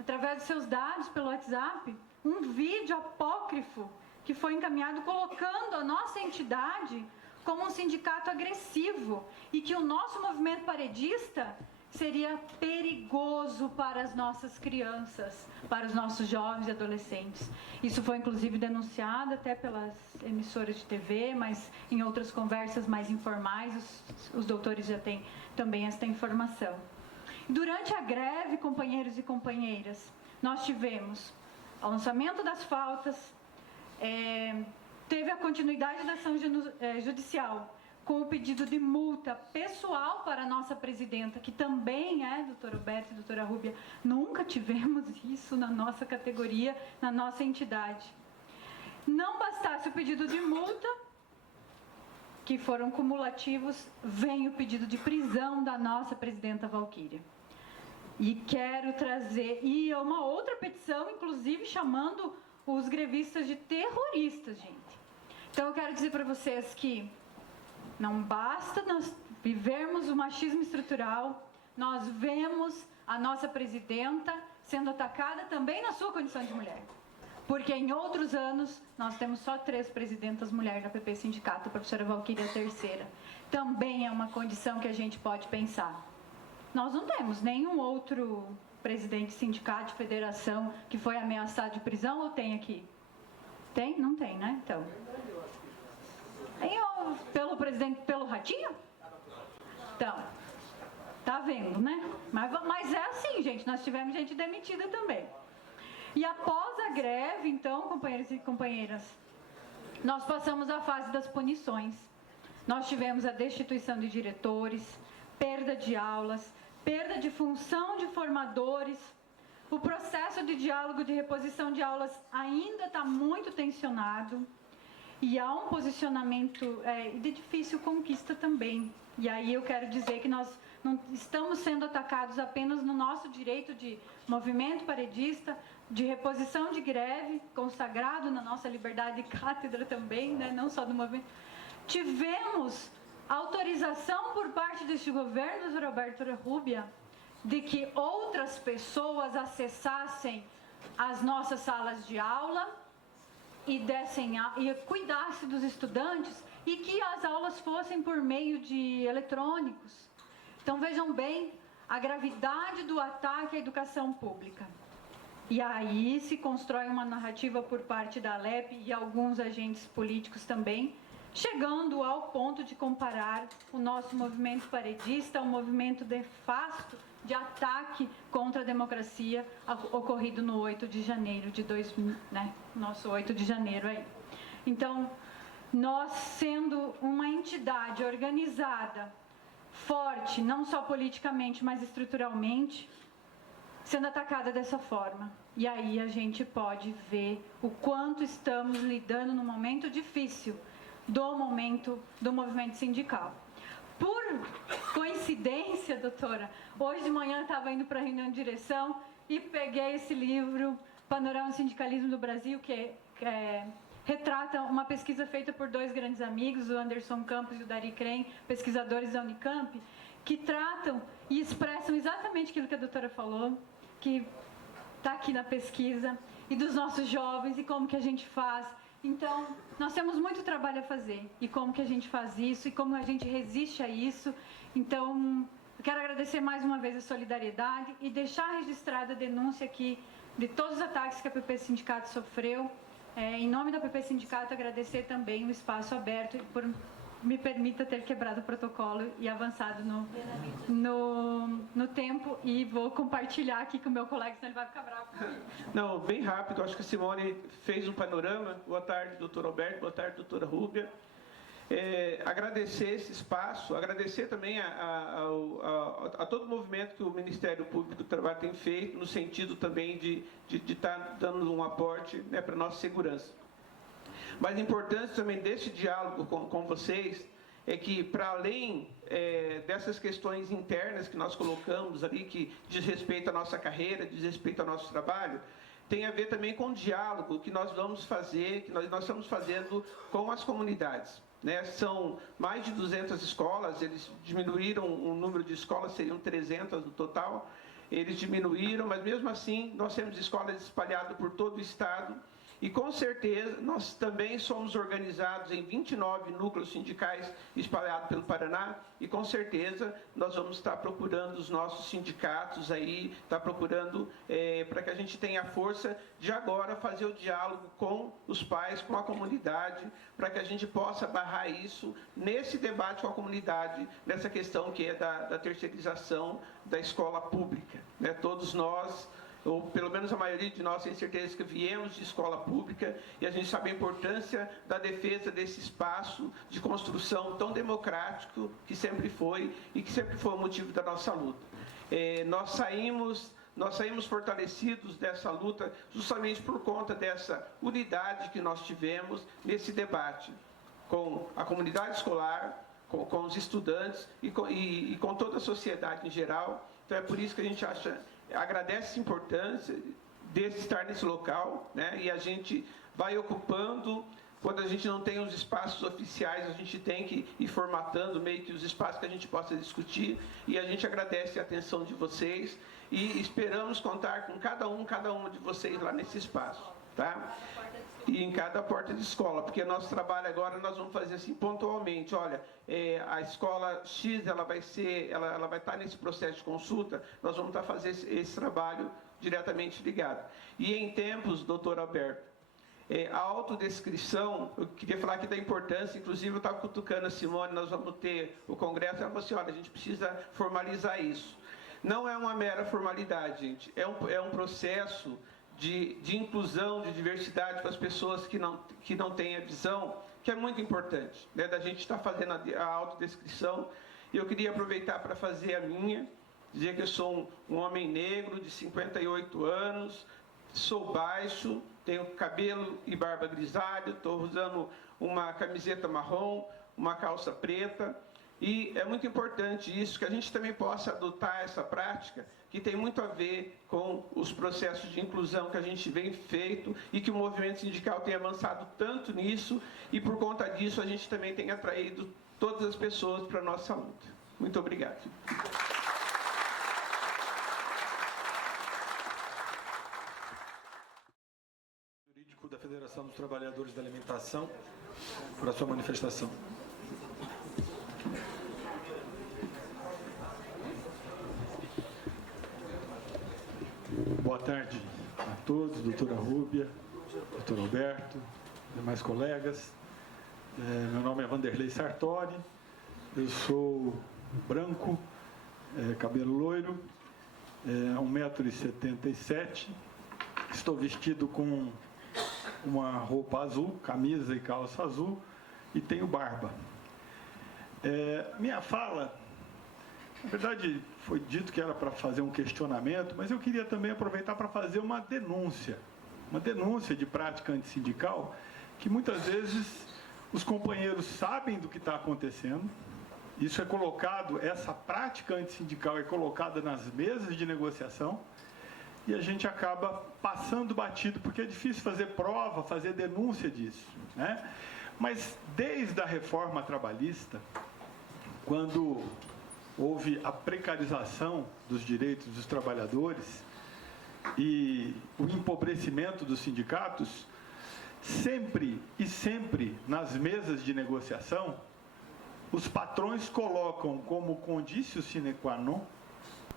através dos seus dados pelo WhatsApp, um vídeo apócrifo que foi encaminhado colocando a nossa entidade como um sindicato agressivo e que o nosso movimento paredista seria perigoso para as nossas crianças, para os nossos jovens e adolescentes. Isso foi inclusive denunciado até pelas emissoras de TV, mas em outras conversas mais informais, os doutores já têm também esta informação. Durante a greve, companheiros e companheiras, nós tivemos o lançamento das faltas, teve a continuidade da ação judicial com o pedido de multa pessoal para a nossa presidenta, que também é, doutor Alberto e doutora Rúbia, nunca tivemos isso na nossa categoria, na nossa entidade. Não bastasse o pedido de multa, que foram cumulativos, vem o pedido de prisão da nossa presidenta Valquíria. E quero trazer, e uma outra petição, inclusive chamando os grevistas de terroristas, gente. Então eu quero dizer para vocês que não basta nós vivermos o machismo estrutural, nós vemos a nossa presidenta sendo atacada também na sua condição de mulher. Porque em outros anos nós temos só 3 presidentas mulheres da PP Sindicato, a professora Valquíria é a terceira. Também é uma condição que a gente pode pensar. Nós não temos nenhum outro presidente de sindicato, de federação, que foi ameaçado de prisão, ou tem aqui? Tem? Não tem, né? Então. Pelo presidente, pelo Ratinho? Então, tá vendo, né? Mas é assim, gente, nós tivemos gente demitida também. E após a greve, então, companheiros e companheiras, nós passamos à fase das punições. Nós tivemos a destituição de diretores, perda de aulas, perda de função de formadores. O processo de diálogo de reposição de aulas ainda está muito tensionado. e há um posicionamento de difícil conquista também. E aí eu quero dizer que nós não estamos sendo atacados apenas no nosso direito de movimento paredista, de reposição de greve, consagrado na nossa liberdade de cátedra também, né? Não só do movimento. Tivemos autorização por parte deste governo, doutor Alberto Rubia, de que outras pessoas acessassem as nossas salas de aula e cuidassem dos estudantes e que as aulas fossem por meio de eletrônicos. Então vejam bem a gravidade do ataque à educação pública. E aí se constrói uma narrativa por parte da Alep e alguns agentes políticos também, chegando ao ponto de comparar o nosso movimento paredista ao movimento nefasto de ataque contra a democracia ocorrido no 8 de janeiro de 2000, né? Nosso 8 de janeiro aí. Então, nós sendo uma entidade organizada, forte, não só politicamente, mas estruturalmente, sendo atacada dessa forma. E aí a gente pode ver o quanto estamos lidando num momento difícil do movimento sindical. Por coincidência, doutora, hoje de manhã eu estava indo para a reunião de direção e peguei esse livro, Panorama do Sindicalismo do Brasil, que retrata uma pesquisa feita por dois grandes amigos, o Anderson Campos e o Dari Crem, pesquisadores da Unicamp, que tratam e expressam exatamente aquilo que a doutora falou, que está aqui na pesquisa, e dos nossos jovens, e como que a gente faz. Então, nós temos muito trabalho a fazer, e como que a gente faz isso, e como a gente resiste a isso. Então, eu quero agradecer mais uma vez a solidariedade e deixar registrada a denúncia aqui de todos os ataques que a PP Sindicato sofreu. Em nome da PP Sindicato, agradecer também o espaço aberto e por me permita ter quebrado o protocolo e avançado no tempo, e vou compartilhar aqui com o meu colega, senão ele vai ficar bravo comigo. Não, bem rápido, acho que a Simone fez um panorama. Boa tarde, doutor Alberto, boa tarde, doutora Rúbia. Agradecer esse espaço, agradecer também a todo o movimento que o Ministério Público do Trabalho tem feito, no sentido também de estar dando um aporte, né, para a nossa segurança. Mas a importância também desse diálogo com vocês é que, para além dessas questões internas que nós colocamos ali, que diz respeito à nossa carreira, diz respeito ao nosso trabalho, tem a ver também com o diálogo que nós vamos fazer, que nós estamos fazendo com as comunidades. Né? São mais de 200 escolas, eles diminuíram o número de escolas, seriam 300 no total, eles diminuíram, mas mesmo assim nós temos escolas espalhadas por todo o estado. E com certeza nós também somos organizados em 29 núcleos sindicais espalhados pelo Paraná, e com certeza nós vamos estar procurando os nossos sindicatos aí, estar procurando para que a gente tenha a força de agora fazer o diálogo com os pais, com a comunidade, para que a gente possa barrar isso nesse debate com a comunidade, nessa questão que é da terceirização da escola pública. Né? Todos nós, ou pelo menos a maioria de nós, tem certeza que viemos de escola pública, e a gente sabe a importância da defesa desse espaço de construção tão democrático que sempre foi, e que sempre foi o motivo da nossa luta. Nós saímos fortalecidos dessa luta justamente por conta dessa unidade que nós tivemos nesse debate com a comunidade escolar, com os estudantes e com toda a sociedade em geral. Então é por isso que a gente agradece a importância de estar nesse local, né? E a gente vai ocupando. Quando a gente não tem os espaços oficiais, a gente tem que ir formatando meio que os espaços que a gente possa discutir, e a gente agradece a atenção de vocês e esperamos contar com cada um de vocês lá nesse espaço, tá? E em cada porta de escola, porque nosso trabalho agora nós vamos fazer assim pontualmente. Olha, a escola X ela vai estar nesse processo de consulta, nós vamos estar fazendo esse trabalho diretamente ligado. E em tempos, doutor Alberto, a autodescrição, eu queria falar aqui da importância, inclusive eu estava cutucando a Simone, nós vamos ter o congresso, ela falou assim, olha, a gente precisa formalizar isso. Não é uma mera formalidade, gente, é um processo de inclusão, de diversidade para as pessoas que não têm a visão, que é muito importante, né, da gente estar fazendo a autodescrição. E eu queria aproveitar para fazer a minha, dizer que eu sou um homem negro de 58 anos, sou baixo, tenho cabelo e barba grisalha, estou usando uma camiseta marrom, uma calça preta. E é muito importante isso, que a gente também possa adotar essa prática, que tem muito a ver com os processos de inclusão que a gente vem feito e que o movimento sindical tem avançado tanto nisso, e por conta disso a gente também tem atraído todas as pessoas para a nossa luta. Muito obrigado. Jurídico da Federação dos Trabalhadores da Alimentação, para a sua manifestação. Boa tarde a todos, doutora Rúbia, doutor Alberto, demais colegas. Meu nome é Vanderlei Sartori, eu sou branco, cabelo loiro, 1,77 m, estou vestido com uma roupa azul, camisa e calça azul, e tenho barba. Minha fala, na verdade, foi dito que era para fazer um questionamento, mas eu queria também aproveitar para fazer uma denúncia de prática antissindical, que muitas vezes os companheiros sabem do que está acontecendo. Isso é colocado, essa prática antissindical é colocada nas mesas de negociação, e a gente acaba passando batido, porque é difícil fazer prova, fazer denúncia disso, né? Mas desde a reforma trabalhista, quando houve a precarização dos direitos dos trabalhadores e o empobrecimento dos sindicatos, sempre nas mesas de negociação, os patrões colocam como condício sine qua non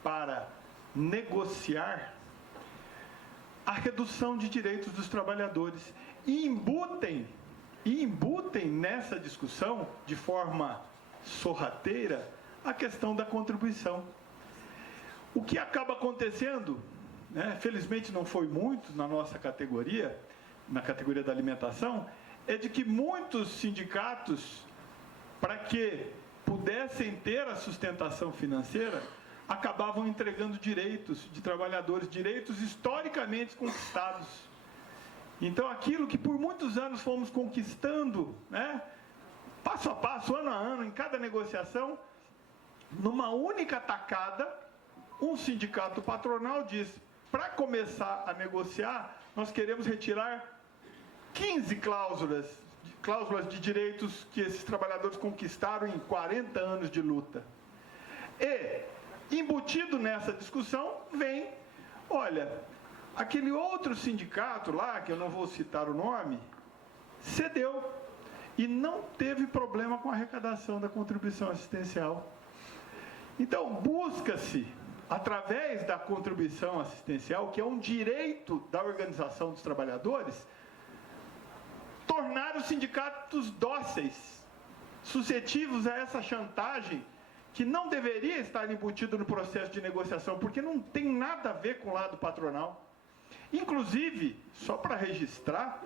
para negociar a redução de direitos dos trabalhadores e embutem nessa discussão, de forma sorrateira, a questão da contribuição. O que acaba acontecendo, né, felizmente não foi muito na nossa categoria, na categoria da alimentação, é de que muitos sindicatos, para que pudessem ter a sustentação financeira, acabavam entregando direitos de trabalhadores, direitos historicamente conquistados. Então, aquilo que por muitos anos fomos conquistando, né, passo a passo, ano a ano, em cada negociação, numa única tacada, um sindicato patronal diz: para começar a negociar, nós queremos retirar 15 cláusulas de direitos que esses trabalhadores conquistaram em 40 anos de luta. E, embutido nessa discussão, vem, olha, aquele outro sindicato lá, que eu não vou citar o nome, cedeu e não teve problema com a arrecadação da contribuição assistencial. Então, busca-se, através da contribuição assistencial, que é um direito da organização dos trabalhadores, tornar os sindicatos dóceis, suscetíveis a essa chantagem, que não deveria estar embutido no processo de negociação, porque não tem nada a ver com o lado patronal. Inclusive, só para registrar,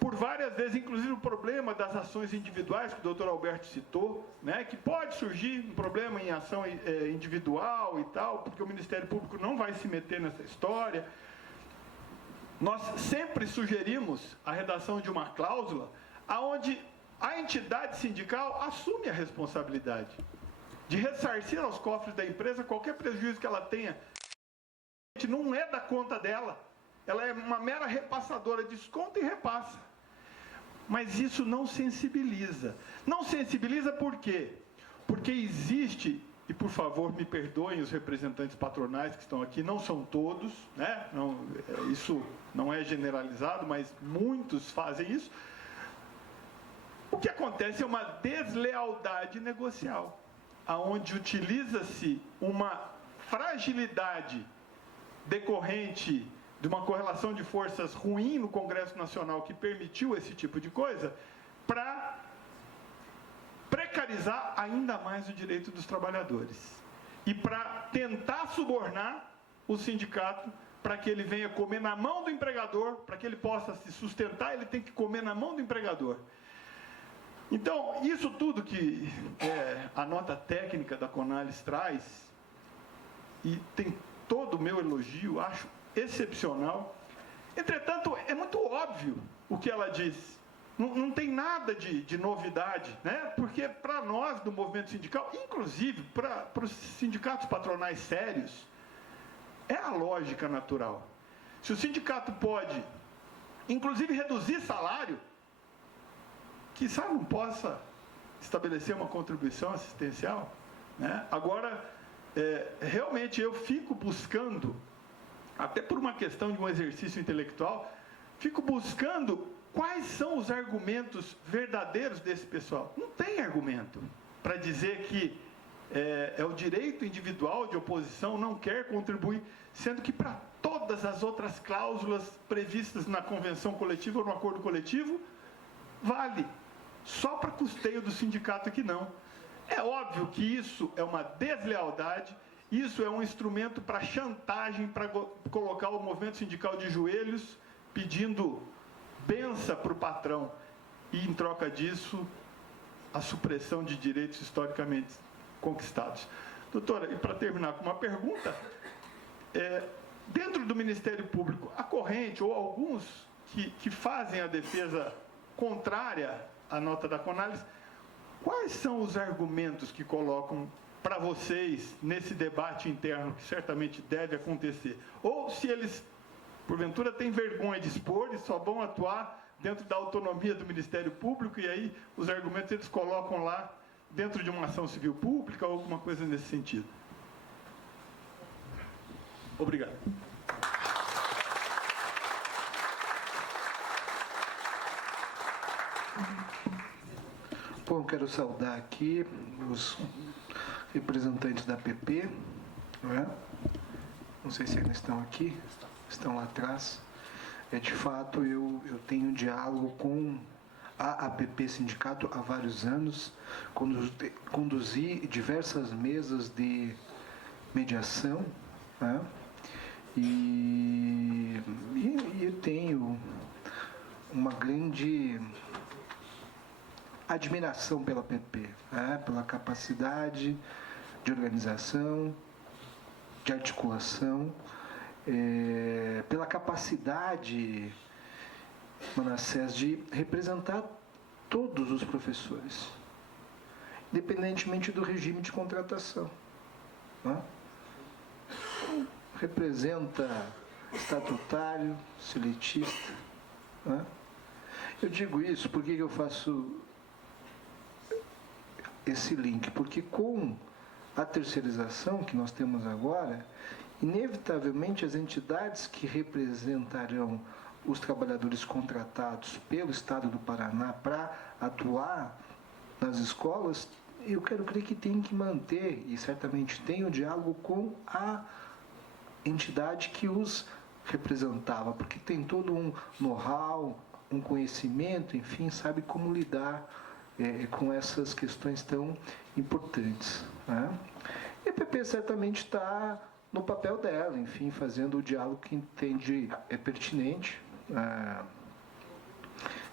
por várias vezes, inclusive o problema das ações individuais, que o doutor Alberto citou, né, que pode surgir um problema em ação individual e tal, porque o Ministério Público não vai se meter nessa história. Nós sempre sugerimos a redação de uma cláusula onde a entidade sindical assume a responsabilidade de ressarcir aos cofres da empresa qualquer prejuízo que ela tenha. Não é da conta dela, ela é uma mera repassadora, desconta e repassa. Mas isso não sensibiliza. Não sensibiliza por quê? Porque existe, e por favor me perdoem os representantes patronais que estão aqui, não são todos, né? Não, isso não é generalizado, mas muitos fazem isso. O que acontece é uma deslealdade negocial, aonde utiliza-se uma fragilidade decorrente de uma correlação de forças ruim no Congresso Nacional que permitiu esse tipo de coisa, para precarizar ainda mais o direito dos trabalhadores e para tentar subornar o sindicato para que ele venha comer na mão do empregador, para que ele possa se sustentar, ele tem que comer na mão do empregador. Então, isso tudo que a nota técnica da Conalis traz, e tem todo o meu elogio, acho excepcional. Entretanto, é muito óbvio o que ela diz. Não tem nada de novidade, né? Porque para nós do movimento sindical, inclusive para os sindicatos patronais sérios, é a lógica natural. Se o sindicato pode, inclusive, reduzir salário, quizá não possa estabelecer uma contribuição assistencial, né? Agora, realmente eu fico buscando, até por uma questão de um exercício intelectual, fico buscando quais são os argumentos verdadeiros desse pessoal. Não tem argumento para dizer que é o direito individual de oposição não quer contribuir, sendo que para todas as outras cláusulas previstas na convenção coletiva ou no acordo coletivo, vale. Só para custeio do sindicato que não. É óbvio que isso é uma deslealdade, isso é um instrumento para chantagem, para colocar o movimento sindical de joelhos, pedindo benção para o patrão. E, em troca disso, a supressão de direitos historicamente conquistados. Doutora, e para terminar com uma pergunta, dentro do Ministério Público, a corrente ou alguns que fazem a defesa contrária à nota da Conalys, quais são os argumentos que colocam para vocês nesse debate interno que certamente deve acontecer? Ou se eles, porventura, têm vergonha de expor e só vão atuar dentro da autonomia do Ministério Público e aí os argumentos eles colocam lá dentro de uma ação civil pública ou alguma coisa nesse sentido? Obrigado. Bom, quero saudar aqui os representantes da PP, não sei se eles estão aqui, estão lá atrás. De fato, eu tenho diálogo com a APP Sindicato há vários anos, conduzi diversas mesas de mediação, e eu tenho uma grande admiração pela PP, pela capacidade de organização, de articulação, pela capacidade, Manassés, de representar todos os professores, independentemente do regime de contratação. Representa estatutário, seletista. Eu digo isso, por que eu faço esse link? Porque com a terceirização que nós temos agora, inevitavelmente as entidades que representarão os trabalhadores contratados pelo Estado do Paraná para atuar nas escolas, eu quero crer que tem que manter, e certamente tem, o diálogo com a entidade que os representava, porque tem todo um know-how, um conhecimento, enfim, sabe como lidar com essas questões tão importantes. E a PP certamente está no papel dela, enfim, fazendo o diálogo que entende pertinente.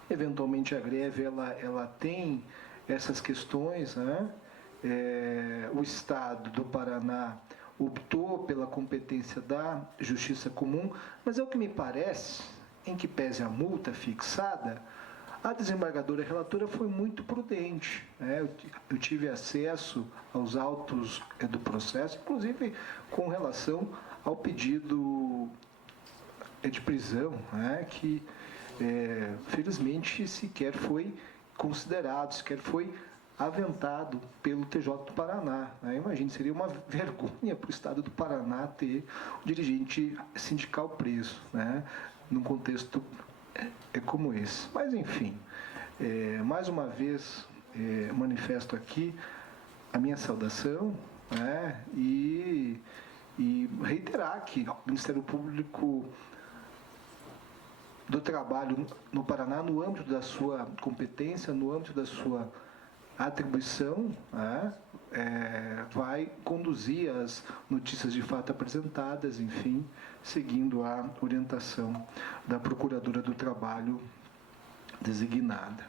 Eventualmente a greve ela tem essas questões, o Estado do Paraná optou pela competência da Justiça Comum, mas é o que me parece, em que pese a multa fixada, a desembargadora relatora foi muito prudente. Eu tive acesso aos autos do processo, inclusive com relação ao pedido de prisão, que felizmente sequer foi considerado, sequer foi aventado pelo TJ do Paraná. Imagine, seria uma vergonha para o Estado do Paraná ter o dirigente sindical preso, num contexto como esse. Mas, enfim, mais uma vez manifesto aqui a minha saudação, e reiterar que o Ministério Público do Trabalho no Paraná, no âmbito da sua competência, no âmbito da sua atribuição, vai conduzir as notícias de fato apresentadas, enfim, seguindo a orientação da Procuradora do Trabalho designada.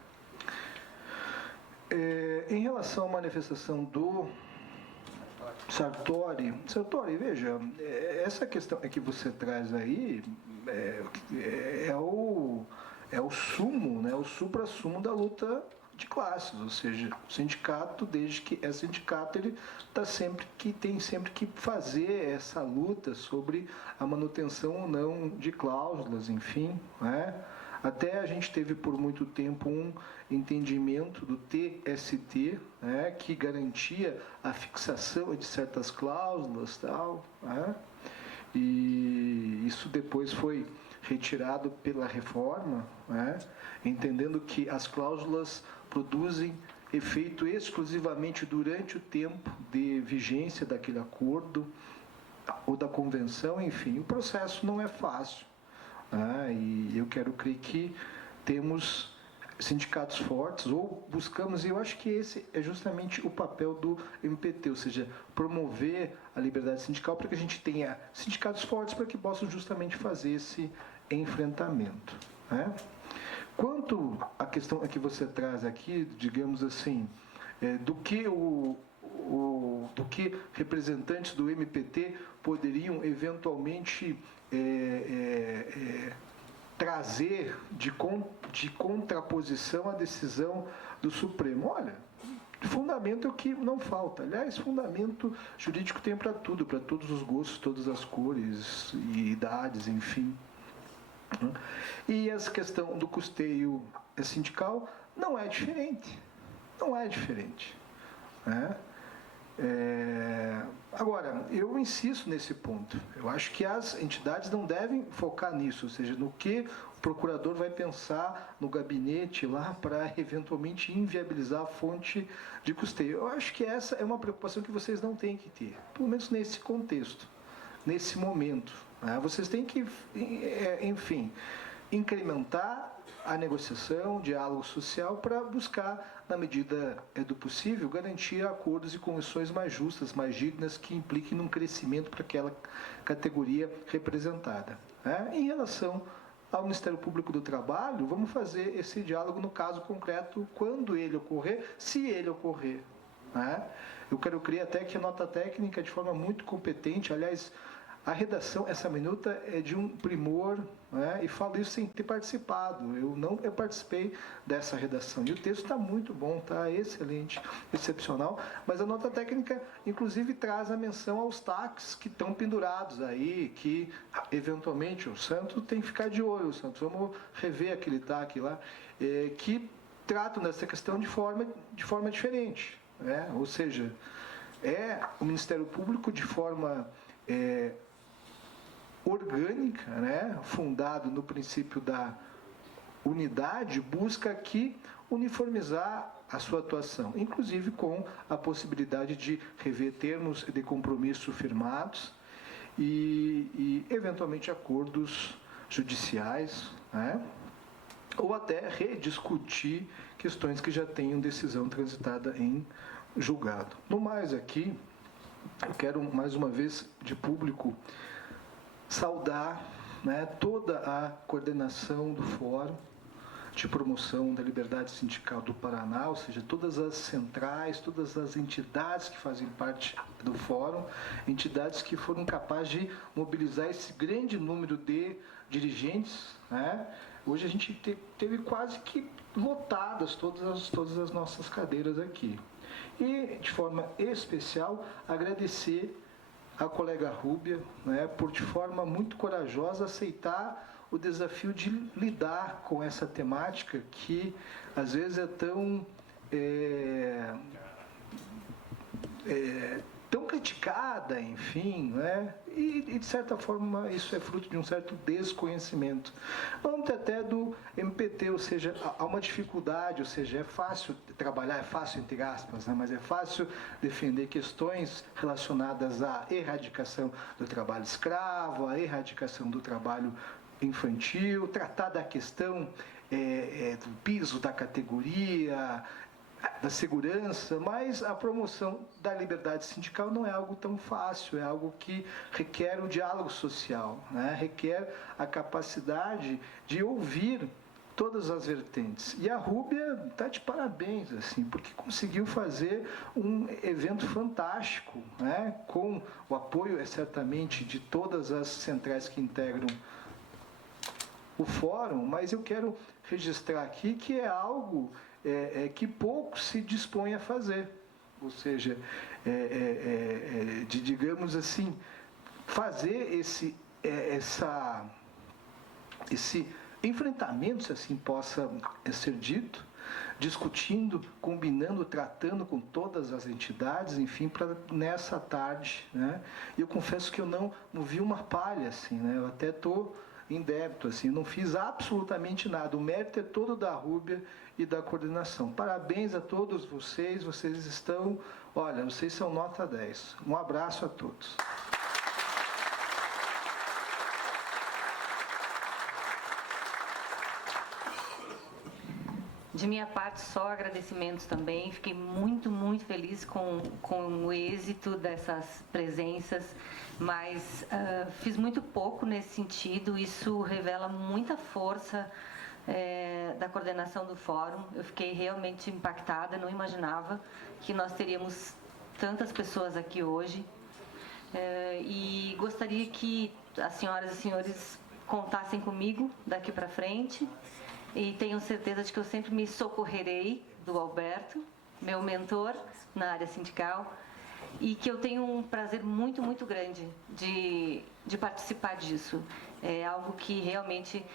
Em relação à manifestação do Sartori, veja, essa questão que você traz aí é é o sumo, né, o supra-sumo da luta de classes, ou seja, o sindicato, desde que é sindicato, ele tem sempre que fazer essa luta sobre a manutenção ou não de cláusulas, enfim, né? Até a gente teve por muito tempo um entendimento do TST, né, que garantia a fixação de certas cláusulas, tal, né? E isso depois foi retirado pela reforma, né, entendendo que as cláusulas produzem efeito exclusivamente durante o tempo de vigência daquele acordo ou da convenção, enfim, o processo não é fácil, né, e eu quero crer que temos sindicatos fortes, ou buscamos, e eu acho que esse é justamente o papel do MPT, ou seja, promover a liberdade sindical para que a gente tenha sindicatos fortes para que possam justamente fazer esse enfrentamento, né? Quanto à questão que você traz aqui, digamos assim, do que representantes do MPT poderiam eventualmente trazer de contraposição à decisão do Supremo. Olha, fundamento é o que não falta. Aliás, fundamento jurídico tem para tudo, para todos os gostos, todas as cores e idades, enfim. E essa questão do custeio sindical não é diferente. Não é diferente, né? Agora, eu insisto nesse ponto. Eu acho que as entidades não devem focar nisso, ou seja, no que o procurador vai pensar no gabinete lá para eventualmente inviabilizar a fonte de custeio. Eu acho que essa é uma preocupação que vocês não têm que ter, pelo menos nesse contexto, nesse momento, né? Vocês têm que, enfim, incrementar a negociação, o diálogo social para buscar, na medida do possível, garantir acordos e condições mais justas, mais dignas, que impliquem num crescimento para aquela categoria representada, né? Em relação ao Ministério Público do Trabalho, vamos fazer esse diálogo no caso concreto, quando ele ocorrer, se ele ocorrer, né? Eu quero crer até que a nota técnica, de forma muito competente, aliás, a redação, essa minuta é de um primor, né? E falo isso sem ter participado. Eu participei dessa redação. E o texto está muito bom, está excelente, excepcional. Mas a nota técnica, inclusive, traz a menção aos TACs que estão pendurados aí, que, eventualmente, o Santos tem que ficar de olho, o Santos. Vamos rever aquele TAC lá, que tratam dessa questão de forma diferente, né? Ou seja, o Ministério Público, de forma orgânica, né, fundado no princípio da unidade, busca aqui uniformizar a sua atuação, inclusive com a possibilidade de rever termos de compromisso firmados e eventualmente acordos judiciais, né, ou até rediscutir questões que já tenham decisão transitada em julgado. No mais aqui, eu quero mais uma vez de público saudar, né, toda a coordenação do Fórum de Promoção da Liberdade Sindical do Paraná, ou seja, todas as centrais, todas as entidades que fazem parte do Fórum, entidades que foram capazes de mobilizar esse grande número de dirigentes, né? Hoje a gente teve quase que lotadas todas as nossas cadeiras aqui. E, de forma especial, agradecer a colega Rúbia, né, por, de forma muito corajosa, aceitar o desafio de lidar com essa temática que, às vezes, é tão criticada, enfim, né? E, de certa forma, isso é fruto de um certo desconhecimento. Vamos até do MPT, ou seja, há uma dificuldade, ou seja, é fácil trabalhar, é fácil entre aspas, né? Mas é fácil defender questões relacionadas à erradicação do trabalho escravo, à erradicação do trabalho infantil, tratar da questão do piso da categoria, da segurança, mas a promoção da liberdade sindical não é algo tão fácil, é algo que requer o diálogo social, né? Requer a capacidade de ouvir todas as vertentes. E a Rúbia está de parabéns, assim, porque conseguiu fazer um evento fantástico, né? Com o apoio, certamente, de todas as centrais que integram o fórum, mas eu quero registrar aqui que é algo que pouco se dispõe a fazer. Ou seja, digamos assim, fazer esse enfrentamento, se assim possa ser dito, discutindo, combinando, tratando com todas as entidades, enfim, para nessa tarde, né? E eu confesso que eu não vi uma palha, assim, né? Eu até estou em débito, assim, não fiz absolutamente nada. O mérito é todo da Rúbia e da coordenação. Parabéns a todos vocês estão, olha, vocês são nota 10. Um abraço a todos. De minha parte, só agradecimentos também. Fiquei muito, muito feliz com o êxito dessas presenças, mas fiz muito pouco nesse sentido. Isso revela muita força da coordenação do fórum. Eu fiquei realmente impactada, não imaginava que nós teríamos tantas pessoas aqui hoje. E gostaria que as senhoras e senhores contassem comigo daqui para frente. E tenho certeza de que eu sempre me socorrerei do Alberto, meu mentor na área sindical, e que eu tenho um prazer muito, muito grande de participar disso. É algo que realmente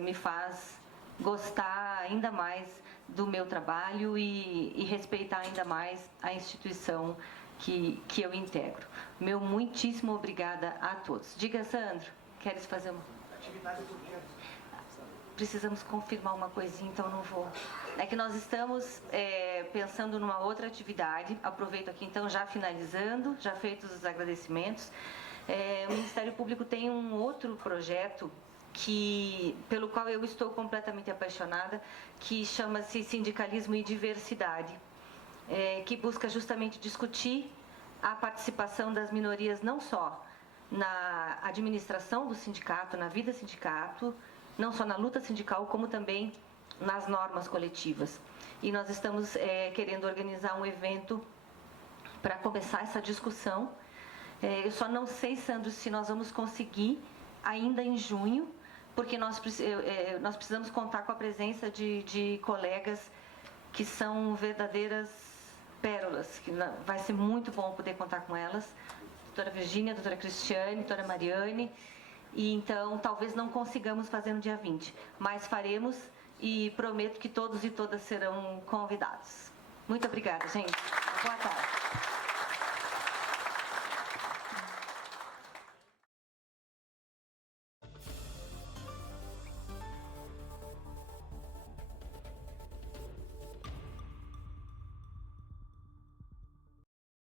me faz gostar ainda mais do meu trabalho e respeitar ainda mais a instituição que eu integro. Meu muitíssimo obrigada a todos. Diga, Sandro, queres fazer uma atividade do dia? Precisamos confirmar uma coisinha, então não vou. É que nós estamos pensando numa outra atividade. Aproveito aqui, então, já finalizando, já feitos os agradecimentos. O Ministério Público tem um outro projeto pelo qual eu estou completamente apaixonada, que chama-se Sindicalismo e Diversidade, que busca justamente discutir a participação das minorias não só na administração do sindicato, na vida sindicato, não só na luta sindical, como também nas normas coletivas. E nós estamos querendo organizar um evento para começar essa discussão. Eu só não sei, Sandro, se nós vamos conseguir ainda em junho, porque nós precisamos contar com a presença de colegas que são verdadeiras pérolas, que vai ser muito bom poder contar com elas. Doutora Virgínia, doutora Cristiane, doutora Mariane. E então, talvez não consigamos fazer no dia 20, mas faremos e prometo que todos e todas serão convidados. Muito obrigada, gente. Boa tarde.